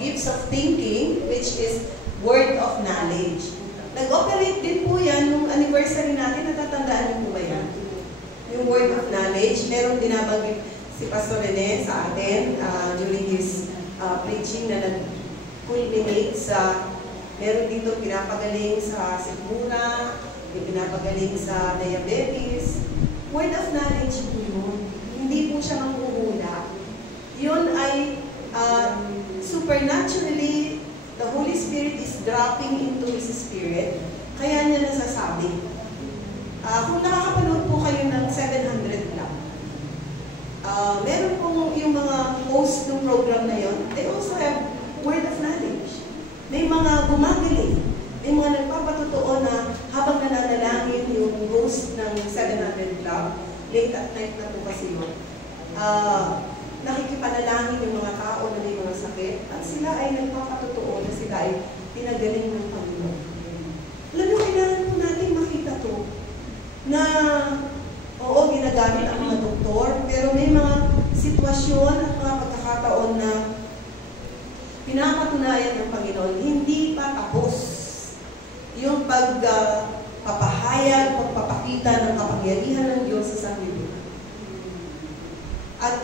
gifts of thinking, which is word of knowledge. Nag-operate din po yan nung anniversary natin. Natatandaan niyo po ba yan? Yung word of knowledge. Meron binabanggit si Pastor Rene sa atin during his preaching na nag-culminate sa meron dito pinapagaling sa sikmura, pinapagaling sa diabetes. Word of knowledge po yun. Hindi po siya manghuhula. Yun ay supernaturally, the Holy Spirit is dropping into His Spirit, kaya niya nasasabi. Kung nakakapanood po kayo ng 700 Club, meron pong yung mga host ng program na yon, they also have word of knowledge. May mga gumagaling, may mga nagpapatotoo na habang nananalangin yung host ng 700 Club, late at night na po kasi yun. Nakikipanalangin yung mga tao na may mga sakit at sila ay nagpapatotoo na sila ay pinagaling ng Panginoon. Alam niyo, kailangan po natin makita to na oo, ginagamit ang mga doktor, pero may mga sitwasyon at mga pagkakataon na pinapatunayan ng Panginoon, hindi pa tapos yung pagpapahayag, pagpapakita ng kapangyarihan ng Diyos sa sanlibutan. At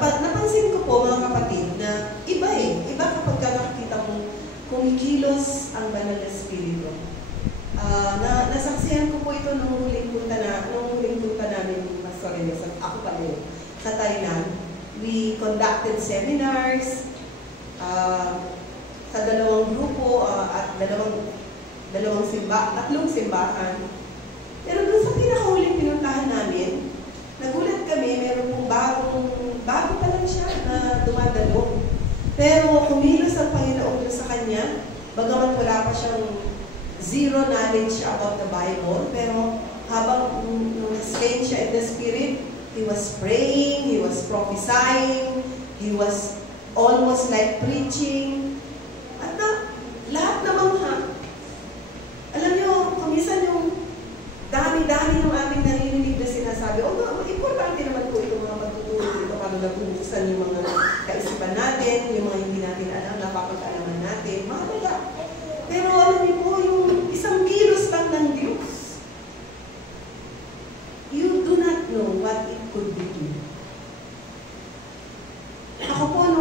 napansin ko po mga kapatid na iba kapag nakikita mong kumikilos ang banal na Espiritu. Nasaksihan ko po ito nung huling punta namin ako pa rin, sa Thailand. We conducted seminars sa dalawang grupo at tatlong simbahan. Pero doon sa pinakahuling pinuntahan namin, nagulat kami, meron pong bago pa lang siya na dumadalo. Pero kumilos ang Panginoon Diyos sa kanya, bagamat wala pa siyang zero knowledge about the Bible, pero habang nung-explain siya in the Spirit, he was praying, he was prophesying, he was almost like preaching, at lahat naman alam niyo, kumisan yung dami-dami ng aming naririnig na sinasabi, importante naman po itong mga pagtutulong dito para nabubuksan yung mga kaisipan natin, yung mga hindi natin alam, napapag-alaman natin, mahalaga. Pero alam niyo po, yung isang kilos lang ng Diyos, you do not know what it could be. Ako po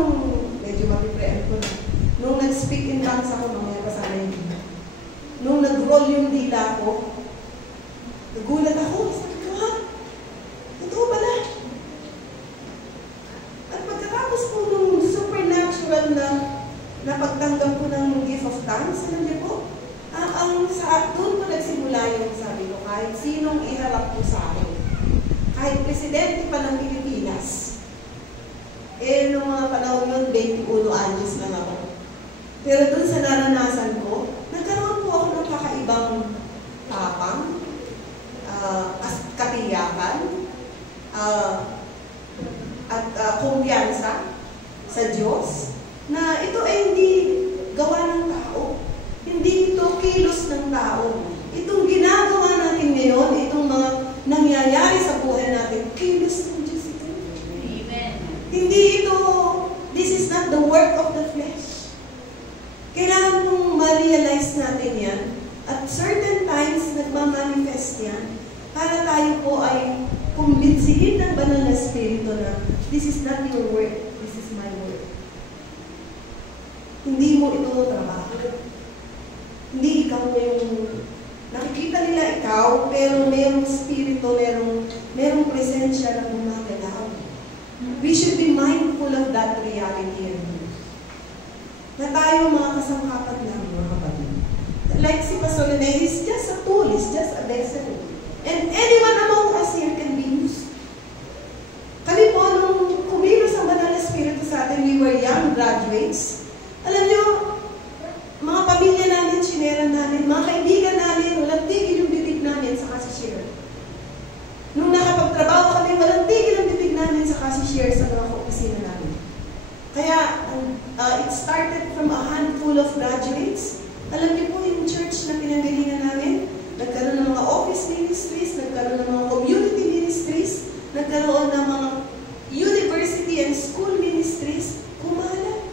medyo mapiprean ko na, nung nag-speak in tongues ako, mamaya pa sana yung dila. Nung nag-roll yung dila ko, nagulat ako, sabi ko, totoo pala. At pagkatapos po nung supernatural na pagtanggap ko ng gift of tongues, alam niyo po, doon po nagsimula yung sabi ko, kahit sinong iharap po sa akin, kahit presidente pa ng Pilipinas, noong mga panahon yun, 21 anyos lang ako. Pero doon sa naranasan ko, nagkaroon po ako ng kakaibang tapang, katiyakan, at kumpiyansa sa Diyos, na ito ay hindi gawa ng tao. Hindi ito kilos ng tao. Itong ginagawa natin ngayon, itong mga nangyayari sa buhay natin, kilos ng Diyos ito. Amen. Hindi ito, this is not the work of the flesh. Kailangan mong ma-realize natin yan. At certain times, nagmamanifest yan para tayo po ay kumbinsihin ng banal na Espiritu na this is not your work, this is my work. Hindi mo ito trabaho. Hindi ikaw yung nakikita nila ikaw, pero mayroong spirito, mayroong presensya na gumagalaw. We should be mindful of that reality. Na tayo mga kasangkapan lang, mga kapatid. Like si Pastor Rene, he's just a tool, he's just a vessel. And anyone among us here can be used. Kami po, nung kumilos ang banal na Espiritu sa atin, we were young graduates. Alam niyo, mga pamilya namin, sinera namin, mga kaibigan namin, walang tigil yung bibig namin sa cashier. Nung nakapagtrabaho kami, walang tigil yung bibig namin sa cashier sa mga opisina namin. Kaya, it started from a handful of graduates. Alam niyo po, yung church na pinanggalingan namin, nagkaroon ng mga office ministries, nagkaroon ng mga community ministries, nagkaroon ng mga university and school ministries, kumalat.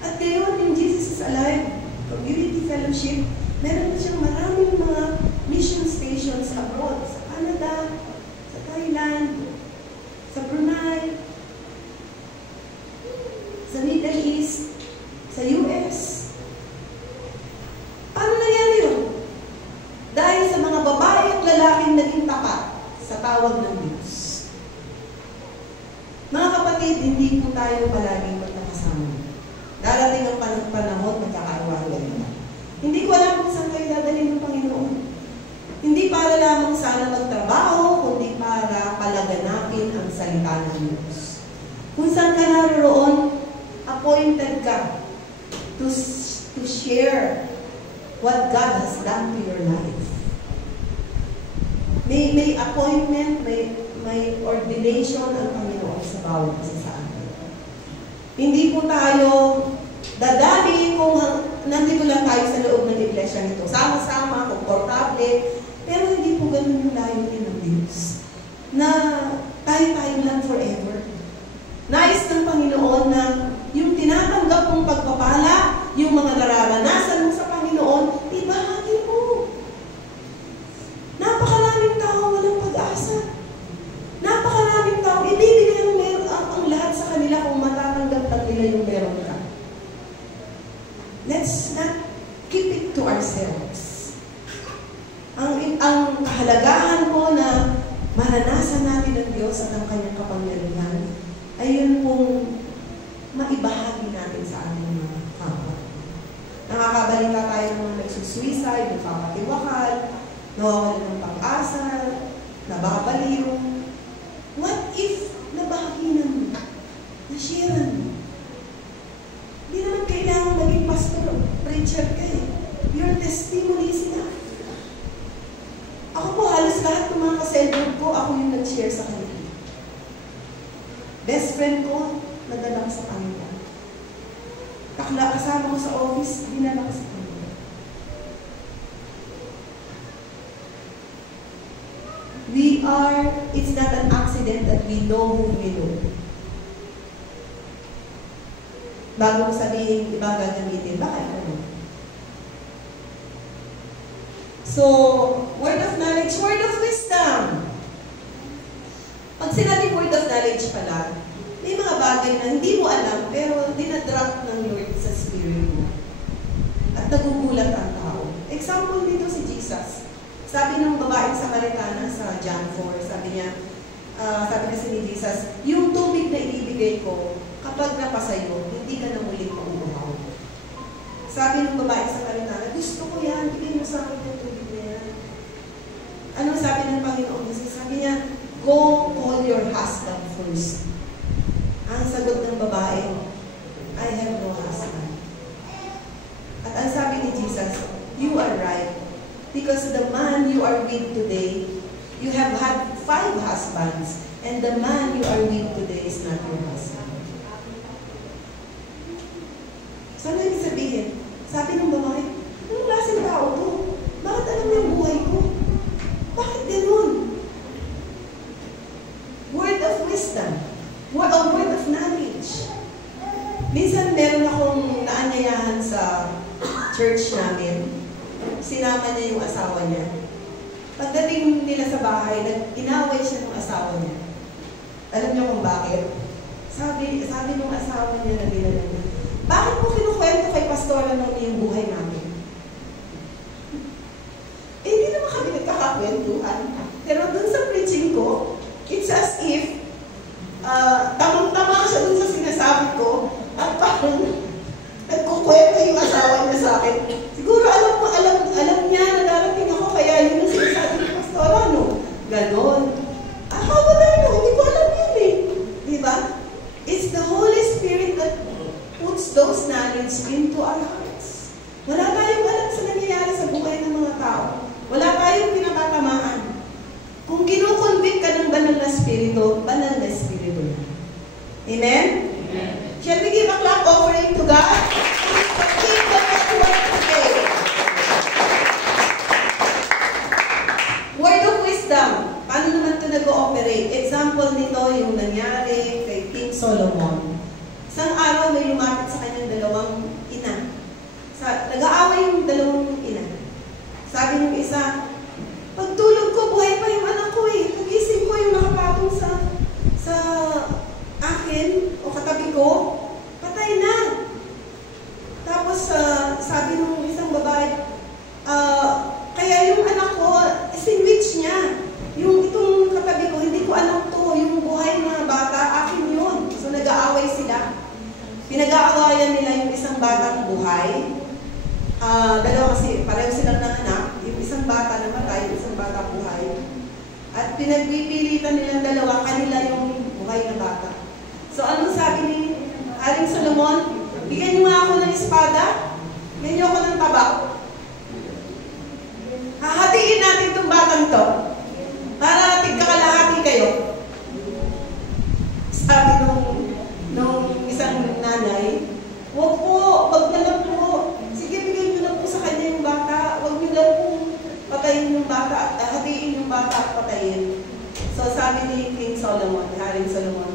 At ngayon, yung Jesus is Alive Community Fellowship, meron na siyang maraming mga mission stations abroad, sa Canada, sa Thailand, sa Brunei, sa Middle East, sa US. Paano nangyari yun? Dahil sa mga babae at lalaking naging tapat sa tawag ng Diyos. Mga kapatid, hindi po tayo palaging magkakasama. Darating ang panahon, magkakaiwalay na. Hindi ko alam kung saan kayo dadalhin ng Panginoon. Hindi para lamang sana magtrabaho, kundi para palaganapin ang salita ng Diyos. Kung saan ka naroon, appointed ka to share what God has done to your life. May appointment, may ordination ang Panginoon sa bawat isa sa atin. Hindi po tayo dadali kung nandito lang tayo sa loob ng iglesia nito. Sama-sama, komportable, pero hindi po ganun yung layunin ng Diyos. Na tayo lang forever. Nais ng Panginoon na yung tinatanggap mong pagpapala, yung mga nararanasan mo sa Panginoon, ibahagi mo. Napakaraming tao walang pag-asa. Napakaraming tao, ibibigay ang lahat sa kanila kung matatanggap lang nila yung meron ka. Let's not keep it to ourselves. Ang kahalagahan po na maranasan natin ng Diyos at ang kanyang kapangyarihan ay yun pong maibahagi natin sa ating mga kapwa. Nakakabalita tayo ng mga nagsusuicide, nagpapatiwakal, nawawalan ng pag-asa, nababaliw. What if nabahaginan mo? Nasharean mo? Hindi naman kailangan maging pastor o preacher ka eh. Your testimony is enough. Ako po, halos lahat ng mga ka-cellgroup ko, ako yung nag-share sa kanila. Best friend ko, nadala ko sa kanila. Kasama ko sa office, dinala ko sa kanila. It's not an accident that we know who we know. Bago mo sabihin, iba gagamitin, baka ito. So, word of knowledge, word of wisdom. Pag sinabing word of knowledge pala, may mga bagay na hindi mo alam, pero dinadrop ng Lord sa spirit mo. At nagugulat ang tao. Example dito si Jesus. Sabi ng babaeng Samaritana sa John 4, sabi niya, sabi kasi ni Jesus, yung tubig na ibibigay ko, kapag napasayo, hindi ka na muling mauuhaw. Sabi ng babaeng Samaritana, gusto ko yan, bigay mo sa akin yung tubig na yan. Ano sabi ng Panginoon Jesus? Sabi niya, go call your husband first. Ang sagot ng babae, I have no husband. At ang sabi ni Jesus, you are right. Because the man you are with today, you have had 5 husbands, and the man you are with today is not your husband. So, ano yung sabihin? Sabi ng babae, anong klaseng tao to? Bakit alam mo yung buhay ko? Bakit ganun? Word of wisdom. Word of knowledge. Minsan meron akong naanyayahan sa church namin. Sinama niya yung asawa niya. Pagdating nila sa bahay, inaway siya ng asawa niya. Alam niyo kung bakit? Sabi ng asawa niya na dinala niya, bakit mo kinukwento kay Pastora noon yung buhay namin? Eh, hindi naman kami nagkakakwentuhan. Pero dun sa preaching ko, it's as if tamang-tama siya dun sa sinasabi ko at parang nagkukwento yung asawa niya sa akin. Siguro alam niya na darating ako, kaya yun ang sinasabi ni Pastora, no? Ganon. How would I know? Hindi ko alam yun eh. Diba? It's the Holy Spirit that puts those knowledge into our hearts. Wala tayong alam sa nangyayari sa buhay ng mga tao. Wala tayong pinapatamaan. Kung kinukonvict ka ng banal na spirito na. Amen? Amen. Shall we give a clap offering to God? Keep the network today. Word of wisdom. Paano naman ito nag-ooperate? Example nito yung nangyari kay King Solomon. Isang araw may lumapit sa kanyang dalawang ina. Nag-aaway yung dalawang ina. Sabi ng isa, pagtulog ko, buhay pa yung anak ko eh. Pagising ko yung nakapatong sa akin o katabi ko, patay na. Tapos sabi ng isang babae, kaya yung anak ko, sinwitch niya. Yung itong katabi ko, hindi ko anak to. Yung buhay na bata, akin yun. So nag-aaway sila. Pinag-aawayan nila yung isang batang buhay. Dalawa kasi, pareho silang nanganak. Yung isang bata namatay, yung isang bata buhay. At pinagpipilitan nilang dalawa, kanila yung buhay na bata. So anong sabi ni Haring Solomon? Bigyan niyo nga ako ng espada, bigyan niyo ako ng tabak. Hahatiin natin itong batang to. sabi ni King Solomon, ni Haring Solomon,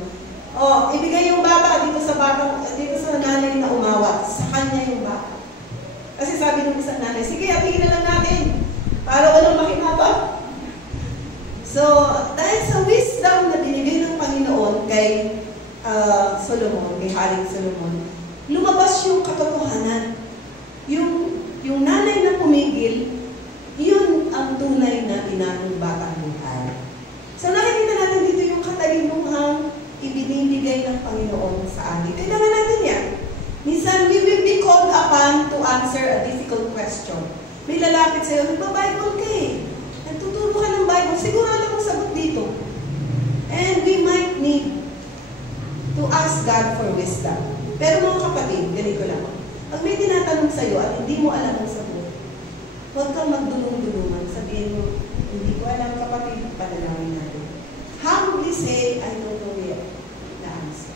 ibigay yung bata dito sa nanay na umawa. Sa kanya yung bata. Kasi sabi ng isang nanay, sige, atingin na lang natin para walang makinabang. So, dahil sa wisdom na binigay ng Panginoon kay Solomon, kay Haring Solomon, lumabas yung katotohanan. Yung nanay na pumigil, yun ang tunay na inanong batang buhay. So, nakikita natin dito yung katalinuhang ibinibigay ng Panginoon sa atin. Kailangan natin yan. Minsan, we will be called upon to answer a difficult question. May lalapit sa'yo, nagpa-Bible ka eh. Nagtuturo ka ng Bible, siguro alam mo sagot dito. And we might need to ask God for wisdom. Pero mga kapatid, ganito lang. Pag may tinatanong sa'yo at hindi mo alam ang sagot, huwag kang magdulong-dulungan. Sabihin mo, hindi ko alam kapatid, panalangin natin. Humbly say, I don't know yet the answer.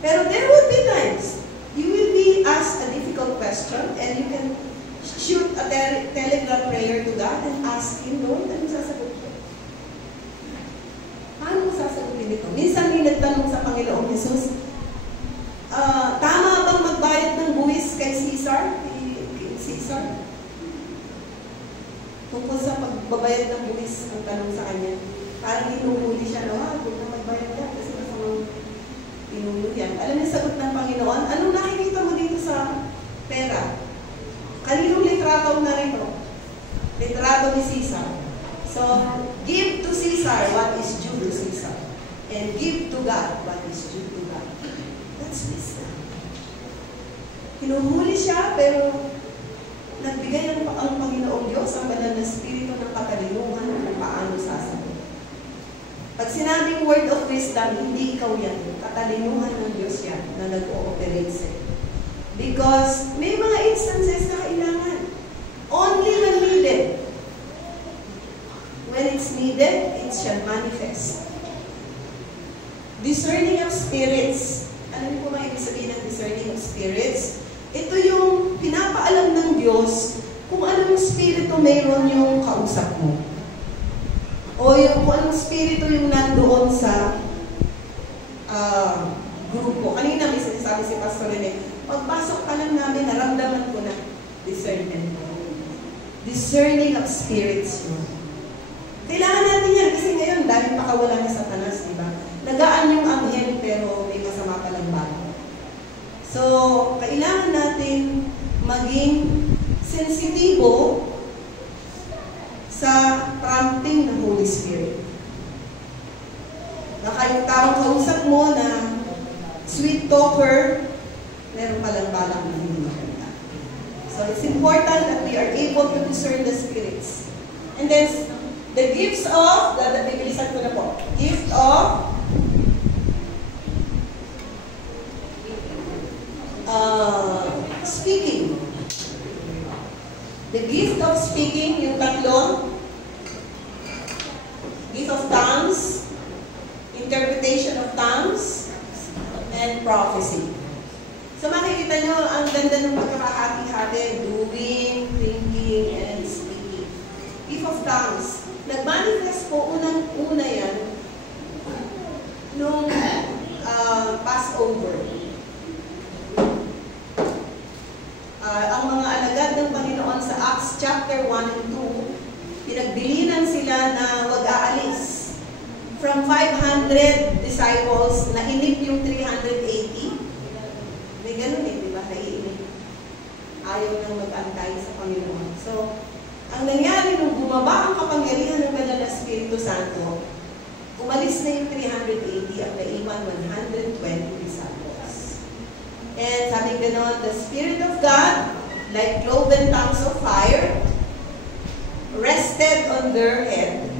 Pero there will be times you will be asked a difficult question and you can shoot a telegram prayer to God and ask Him, Lord, anong sasagot ko? Paano sasagutin ito? Minsan may nagtanong sa Panginoong Jesus, tama bang magbayad ng buwis kay Caesar? Caesar? Tungkol sa pagbabayad ng buwis, ang tanong sa kanya. Parang inuhuli siya, huwag na magbayad ka kasi masamang inuhuli yan. Alam niyo, sagot ng Panginoon, anong nakikita mo dito sa pera? Kaninong litrato na rin ito? Litrato ni Caesar. So, give to Caesar what is due to Caesar. And give to God what is due to God. That's wisdom. Hinuhuli siya, pero nagbigay ng ang Panginoong Diyos ang banal na spirito ng katalinuhan kung paano sasagot. Pag sinabing word of wisdom, hindi ikaw yan. Katalinuhan ng Diyos yan na nag-ooperate sa'yo. Because may mga instances na kailangan. Only when needed. When it's needed, it shall manifest. Discerning of spirits. Ano po mga ibig sabihin ng discerning of spirits? Ito yung pinapaalam ng Diyos kung anong spirito mayroon yung kausap mo. O yung kung anong spirito yung nandoon sa grupo. Kanina may sinasabi si Pastor Rene, pagpasok pa lang namin, naramdaman ko na discernment. Discerning of spirits yun. Kailangan natin yan kasi ngayon, dahil pakawala ni Satanas, di ba? Nagaan yung anghel pero may masama palang bago. So, kailangan natin maging sensitibo sa prompting ng Holy Spirit. Yung taong kausap mo na sweet talker, meron palang balak na hindi maganda. So, it's important that we are able to discern the spirits. And then, the gifts of, bibilisan ko na po, gift of speaking. The gift of speaking, yung tatlo, gift of tongues, interpretation of tongues, and prophecy. So makikita nyo, ang ganda ng pagkakahati-hati, doing, thinking, and speaking. Gift of tongues. Nag-manifest po unang-una yan nung Passover. Ang mga alagad ng Panginoon sa Acts chapter 1 and 2, pinagbilinan sila na wag aalis. From 500 disciples, nainip yung 380. May ganun eh, di ba? Naiinip. Ayaw nang mag-antay sa Panginoon. So, ang nangyari nung bumaba ang kapangyarihan ng Banal na Espiritu Santo, umalis na yung 380 at naiwan 120 disciples. And sabi ganon, the Spirit of God, like cloven tongues of fire, rested on their head,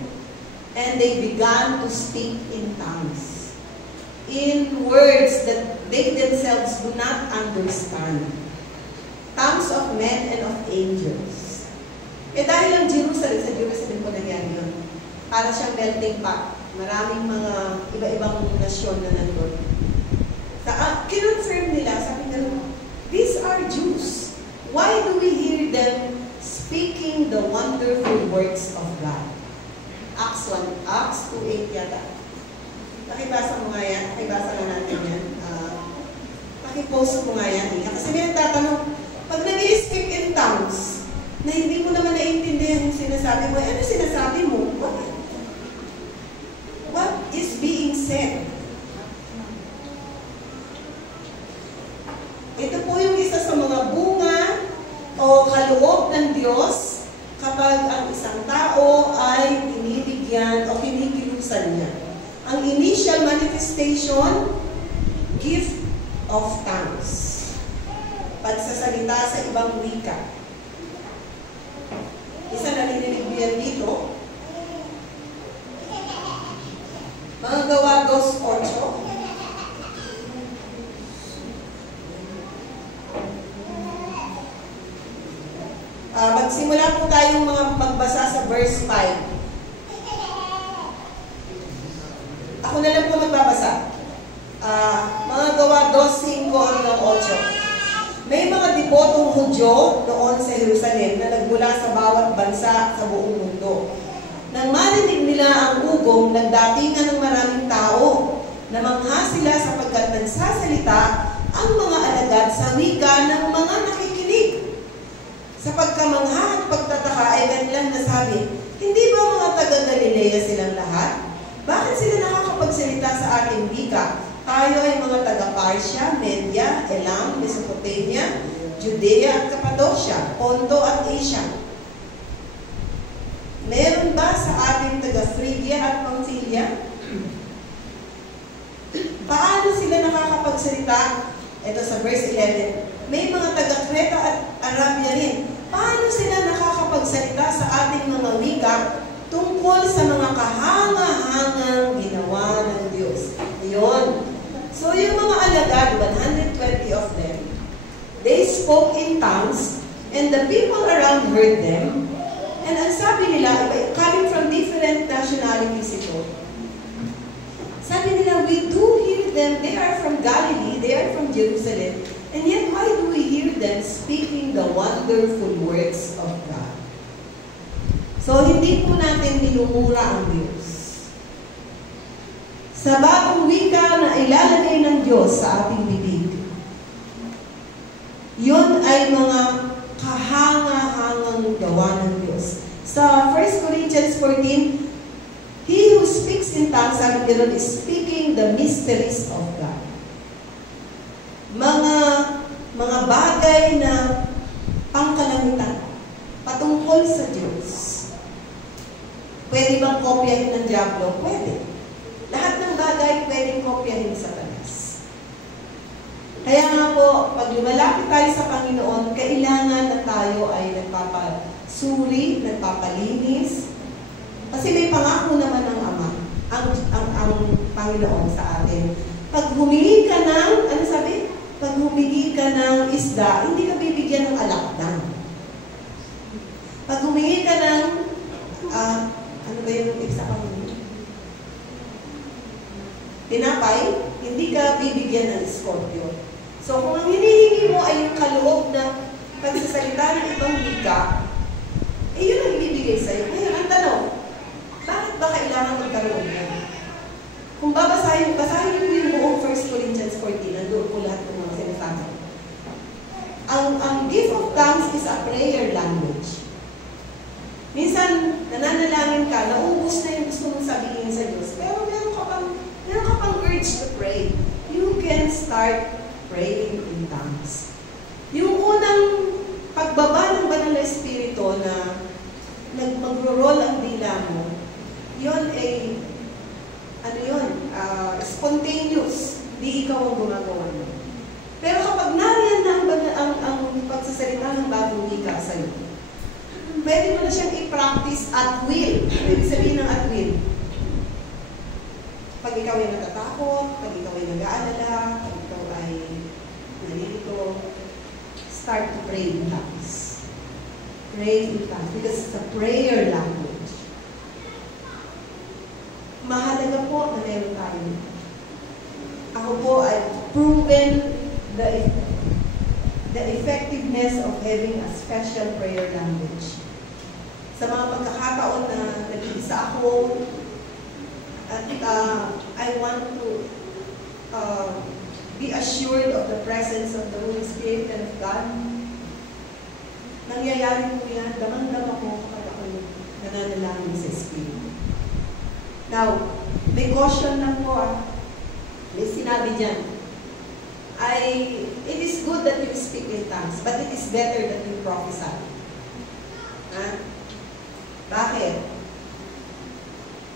and they began to speak in tongues, in words that they themselves do not understand. Tongues of men and of angels. Eh dahil ang Jerusalem, sa Jerusalem po nangyari yun, para siyang melting pot. Maraming mga iba-ibang nasyon na nandun. Kinonfirm nila, sabi nila, these are Jews. Why do we hear them speaking the wonderful works of God? Acts 1:20. Acts 2:8 yata. Nakibasa mo nga yan? Nakibasa nga natin yan. Pakipost mo nga yan. Kasi may nagtatanong, pag nag-i-speak in tongues, na hindi mo naman naiintindihan yung sinasabi mo, ano sinasabi mo? What is being said? Ito po yung isa sa mga bunga o kaloob ng Diyos kapag ang isang tao ay binibigyan o kinikilusan niya. Ang initial manifestation, gift of tongues. Pagsasalita sa ibang wika. Isa na nilinig yan dito. Mga Gawa 2:8. Magsimula po tayong magbasa sa verse 5. Ako na lang po magbabasa. Mga Gawa 2:5-8. May mga debotong Hudyo noon sa Jerusalem na nagmula sa bawat bansa sa buong mundo. Nang marinig nila ang ugong, nagdatingan ng maraming tao. Namangha sila sapagkat nagsasalita ang mga alagad sa wika ng mga nakikinig. Sa pagkamangha at pagtataka ay kanilang nasabi, hindi ba mga taga-Galilea silang lahat? Bakit sila nakakapagsalita sa ating wika? Tayo ay mga taga-Parsia, Media, Elam, Mesopotamia, Judea at Cappadocia, Ponto at Asia. Meron ba sa ating taga-Phrygia at Pamphylia? Paano sila nakakapagsalita? Ito sa verse 11. May mga taga-Creta at Arabia rin. Paano sila nakakapagsalita sa ating mga wika tungkol sa mga kahanga-hangang ginawa ng Diyos? Ayun. So yung mga alagad, 120 of them, they spoke in tongues, and the people around heard them. And ang sabi nila, coming from different nationalities ito, sabi nila, we do hear them, they are from Galilee, they are from Jerusalem, and yet why do we hear them speaking the wonderful words of God? So hindi po natin minumura ang Diyos. Sa bagong wika na ilalagay ng Diyos sa ating bibig, yun ay mga kahanga-hangang gawa ng Diyos. Sa 1 Corinthians 14, he who speaks in tongues, sabi gano'n, is speaking the mysteries of God. Mga bagay na pangkalamitan, patungkol sa Diyos. Pwede bang kopyahin ng Diablo? Pwede. Lahat ng bagay pwedeng kopyahin sa Satanas. Kaya nga po, pag lumalapit tayo sa Panginoon, kailangan na tayo ay nagpapasuri, nagpapalinis. Kasi may pangako naman ng Ama, ang Panginoon sa atin. Pag humingi ka ng, ano sabi? Pag humingi ka ng isda, hindi ka bibigyan ng alakdang. Pag humingi ka ng, ano ba yung isa pang tinapay, hindi ka bibigyan ng scorpio. So, kung ang hinihingi mo ay yung kaloob na pagsasalita ng ibang wika, yun ang ibibigay sa'yo. Ngayon, ang tanong, bakit ba kailangan magkaroon yan? Kung basahin mo yung buong 1 Corinthians 14, nandoon po lahat ng mga sinasabi. Ang gift of tongues is a prayer language. Minsan, nananalangin ka, naubos na yung gusto mong sabihin sa Diyos, pero meron ka pang urge to pray. You can start praying in tongues. Yung unang pagbaba ng banal na espiritu na magro-roll ang dila mo, yun ay, spontaneous. Di ikaw ang gumagawa mo. Pero kapag nariyan na ang pagsasalita ng bagong wika sa'yo, pwede mo na siyang i-practice at will. Pwede sabihin ng at will. Pag ikaw ay natatakot, pag ikaw ay nag-aalala, pag ikaw ay nalilito, start to pray in tongues. Pray in tongues because it's a prayer language. Mahalaga po na meron tayo. Ako po ay proven the effectiveness of having a special prayer language. Sa mga pagkakataon na nag-iisa ako, At I want to be assured of the presence of the Holy Spirit and of God. Nangyayari po yan, damang-dama ko kapag ako nananalangin sa Espiritu. Now, may caution lang po May sinabi dyan. It is good that you speak in tongues, but it is better that you prophesy. Bakit?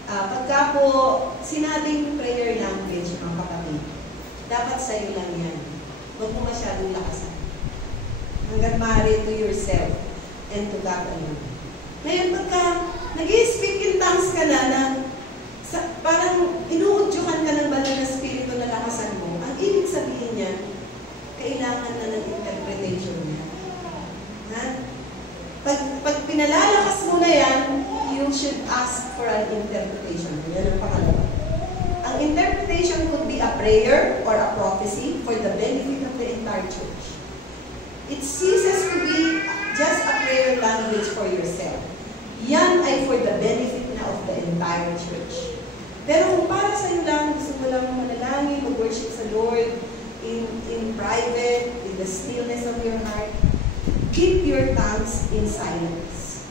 Pagka po sinabing prayer language, mga kapatid, dapat sa'yo lang yan. Huwag mo masyadong lakasan. Hanggang maaari to yourself and to God alone. Ngayon, pagka nag-i-speak in tongues ka na parang inuudyukan ka ng banal na spirito na lakasan mo, ang ibig sabihin niya, kailangan na ng interpretation niya. Pag pinalalakas mo na yan, you should ask for an interpretation. Yan ang pangalawa. Ang interpretation could be a prayer or a prophecy for the benefit of the entire church. It ceases to be just a prayer language for yourself. Yan ay for the benefit na of the entire church. Pero kung para sa iyo lang, gusto mo lang manalangin, mag-worship sa Lord in private, in the stillness of your heart, keep your tongues in silence.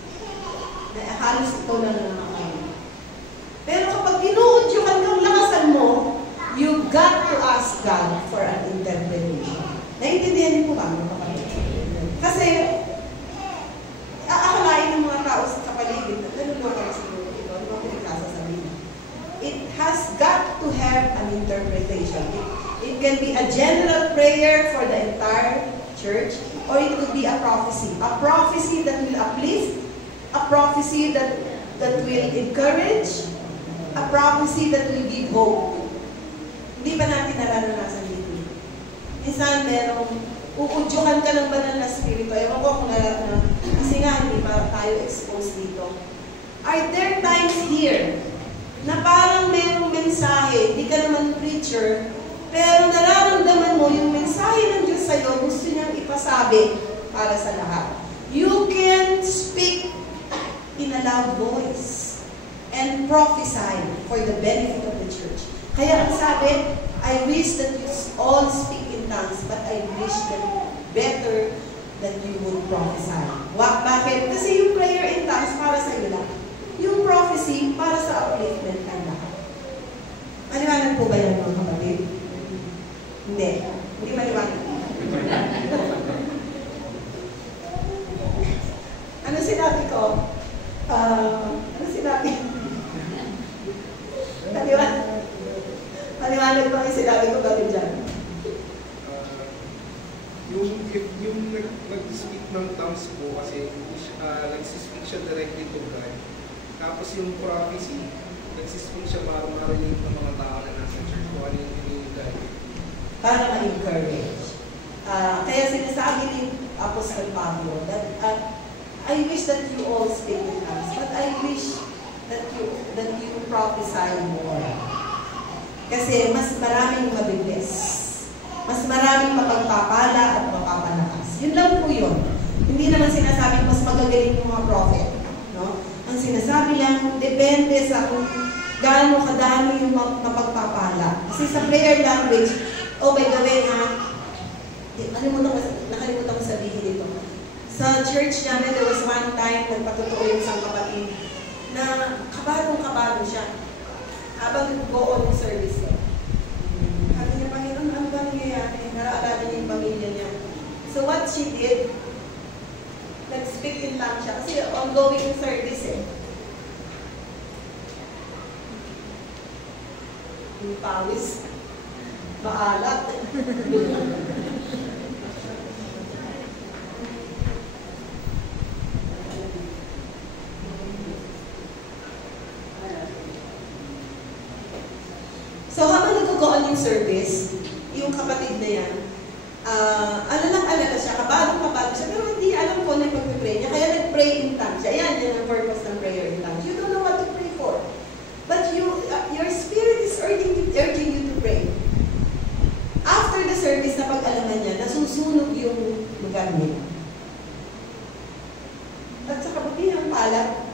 Halos ito lang nakakain. Pero kapag inuudyukan kang lakasan mo, you got to ask God for an interpretation. Naiintindihan niyo po ba, mga kapatid? Kasi, aakalain ng mga tao sa paligid, naluluwa kayo siguro ito, ano ba pinagsasasabihin? It has got to have an interpretation. It can be a general prayer for the entire church, or it could be a prophecy. A prophecy that will uplift, a prophecy that will encourage, a prophecy that will give hope. Hindi ba natin nararanasan dito? Minsan merong uudyukan ka ng banal na spirito. Ewan ko kung kasi nga hindi pa tayo exposed dito. Are there times here na parang merong mensahe, hindi ka naman preacher, pero nararamdaman mo yung mensahe ng Diyos sa'yo, gusto niyang ipasabi para sa lahat. You can speak in a loud voice and prophesy for the benefit of the church. Kaya ang sabi, I wish that you all speak in tongues, but I wish that better that you would prophesy. Bakit? Kasi yung prayer in tongues para sa iyo lang. Yung prophecy para sa upliftment ng lahat. Maliwanag po ba yan, mga kapatid? Hindi. Hindi maliwanag. Ano sinabi ko? Ano sinabi? Maliwanag ba yung sinabi ko bakit dyan? Yung nag-speak ng tongues po kasi nag-speak siya directly to God. Tapos yung prophecy, nag-speak siya para marinig ng mga tao na nasa church kung ano yung hinihintay. Para ma-encourage. Kaya sinasabi ni Apostle Pablo that I wish that you all speak in tongues, but I wish that you prophesy more. Kasi mas maraming mabibless. Mas maraming mapagpapala at mapapalakas. Yun lang po yun. Hindi naman sinasabing mas magagaling yung mga prophet. No? Ang sinasabi lang, depende sa kung gaano kadami yung mapagpapala. Kasi sa prayer language, oh by the way nakalimutan ko sabihin ito. Sa church namin, there was one time, nagpatotoo yung isang kapatid na kabadong-kabado siya. Habang go on yung service ko. Sabi niya, Panginoon, ano ba nangyayari? Naraalala niya yung pamilya niya. So what she did, nag-speak in tongues siya. Kasi ongoing yung service Yung pawis. Maalat. So, habang nag-go-on yung service, yung kapatid na yan, alala siya, kabado siya, pero hindi alam ko na yung pag-pray niya, kaya nag-pray in tongues siya. Ayan, yan ang purpose ng prayer in tongues. You don't know what to pray for. But your spirit is urging you to pray. After the service, na pag-alaman niya, nasusunog yung lugar niya. At sa kabutihang pala,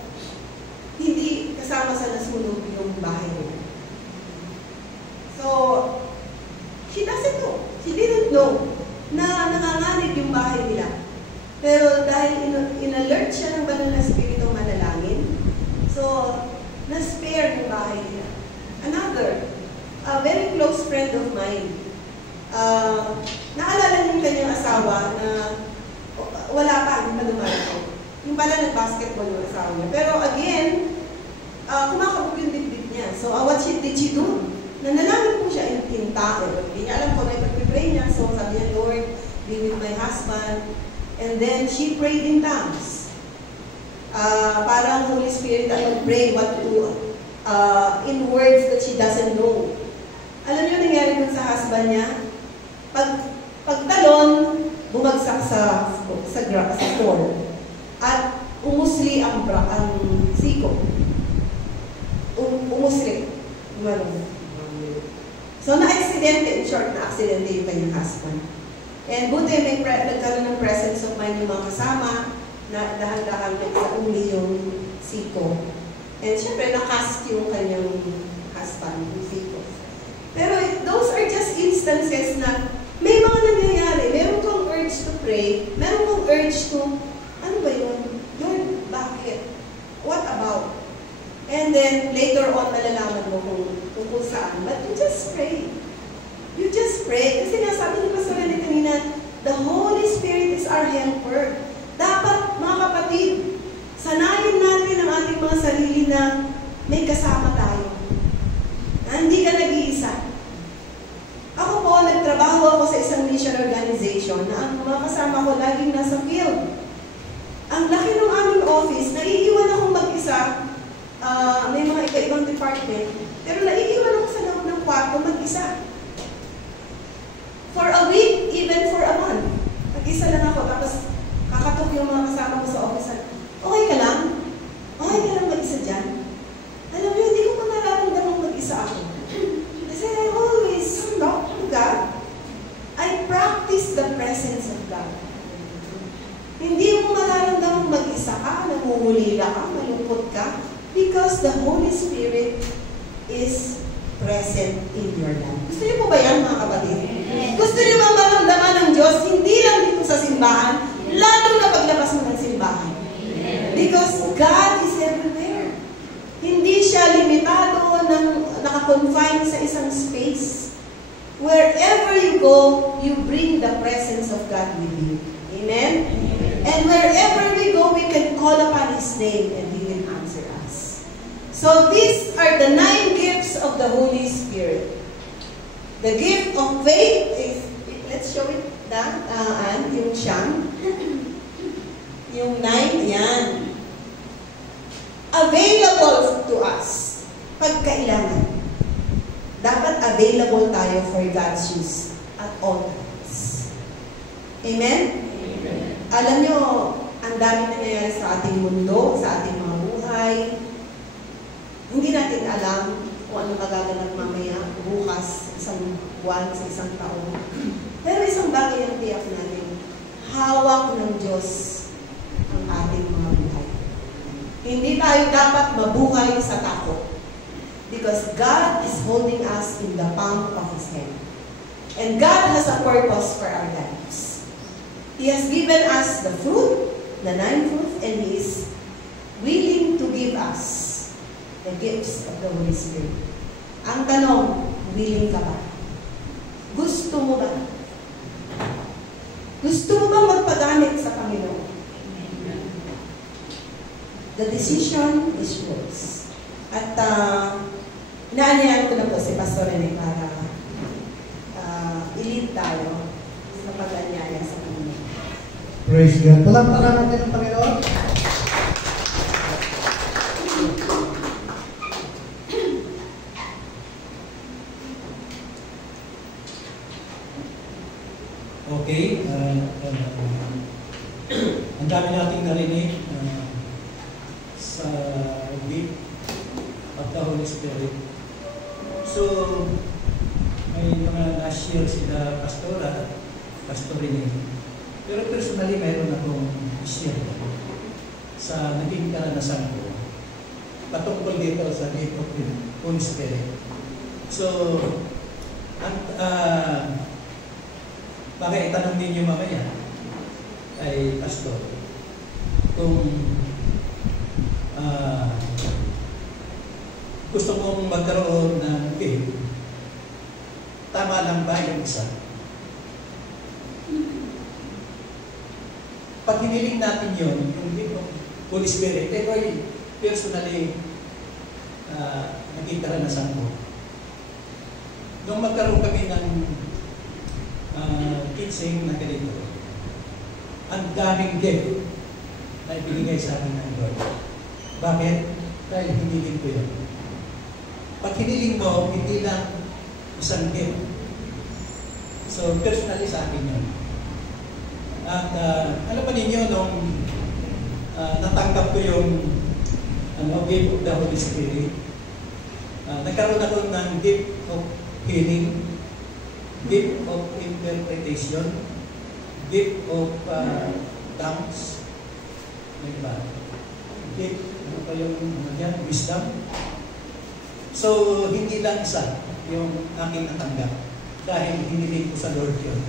hindi kasama sa nasunog yung bahay niya. na-spare yung bahay niya. Another, a very close friend of mine, naalala niyo yung kanyang asawa na wala pa, hindi pa dumarating. Yung pala nag-basketball yung asawa niya. Pero again, kumakabog yung dibdib niya. So, what did she do? Nanalangin po siya in tao. Hindi niya alam kung may pag-pray niya. So, sabi niya, Lord, be with my husband. And then, she prayed in tongues. Parang Holy Spirit ang pray what to, in words that she doesn't know. Alam niyo nangyari dun sa husband niya? Pagtalon, bumagsak sa floor. At umusli ang siko. Umusli. So, na-aksidente, in short, na-aksidente yung kanyang husband. And buti, nagkaroon ng presence of mind yung mga kasama na dahan-dahan sa uli yung siko. And syempre, nakast yung kanyang husband, yung siko. Pero those are just instances na may mga nangyayari. Meron kang urge to pray. Meron kang urge to, ano ba yun? Lord, bakit? What about? And then, later on, malalaman mo kung saan. But you just pray. You just pray. Kasi nga, sabi ni Pastor Rene kanina, the Holy Spirit is our helper. Dapat, mga kapatid, sanayin natin ang ating mga sarili na may kasama tayo. Na hindi ka nag-iisa. Ako po, nagtrabaho ako sa isang mission organization na ang mga kasama ko laging nasa field. Ang laki ng aming office, naiiwan akong mag-isa. May mga iba-ibang department. Pero naiiwan ako sa loob ng kwarto mag-isa. For a week, even for a month. Mag-isa lang ako. Tapos, kakatok yung mga kasama ko sa office. Okay ka lang? Okay ka lang mag-isa dyan? Alam mo, hindi ko pa nararamdaman mag-isa ako. Kasi I always talk to God. I practice the presence of God. Hindi mo mararamdaman mag-isa ka, namumulila ka, malungkot ka, because the Holy Spirit is present in your life. Gusto niyo po ba yan, mga kapatid? Gusto niyo ba maramdaman ng Diyos, hindi lang dito sa simbahan, lalo na paglabas mo ng simbahan? Because God is everywhere. Hindi siya limitado ng nakakonfine sa isang space. Wherever you go, you bring the presence of God with you. Amen? And wherever we go, we can call upon His name and He will answer us. So these are the 9 gifts of the Holy Spirit. The gift of faith is, let's show it na, yung siyam. Yung 9, yan. Available to us. Pagkailangan. Dapat available tayo for God's use at all times. Amen? Amen. Alam nyo, ang dami nangyayari sa ating mundo, sa ating mga buhay. Hindi natin alam kung ano magaganap mamaya, bukas, isang buwan, sa isang taon. Pero isang bagay ang tiyak natin, hawak ng Diyos ang ating mga buhay. Hindi tayo dapat mabuhay sa takot. Because God is holding us in the palm of His hand. And God has a purpose for our lives. He has given us the fruit, the 9 fruits, and He is willing to give us the gifts of the Holy Spirit. Ang tanong, willing ka ba? Gusto mo ba? Gusto mo ba magpagamit sa Panginoon? The decision is yours. At inaanyayan ko na po si Pastor Rene para i-lead tayo sa pag-anyaya sa Panginoon. Praise God. Palakpakan natin ang Panginoon. Okay. Ang dami nating narinig sa gift of the Holy Spirit. So, may mga na-share sila Pastor Rene. Pero personally, mayroon akong share sa naging karanasan ko patungkol dito sa gift of the Holy Spirit. So, baka itanong ninyo mamaya ay Pastor kung gusto mong magkaroon ng faith, tama lang ba yung isa? Pag hiniling natin yun, yung Holy Spirit, ito ay personally naging karanasan ko. Nung magkaroon kami ng teaching na ganito, ang daming gift na ibinigay sa akin ng Lord. Bakit? Dahil hiniling ko yun. Pag hiniling mo, hindi lang isang gift. So, personally sa akin yun. At alam ba ninyo, nung natanggap ko yung gift of the Holy Spirit, nagkaroon ako ng gift of healing, gift of interpretation, gift of tongues, diba? Gift, ano pa yung wisdom. So, hindi lang isa yung aking natanggap dahil hiniling ko sa Lord yun.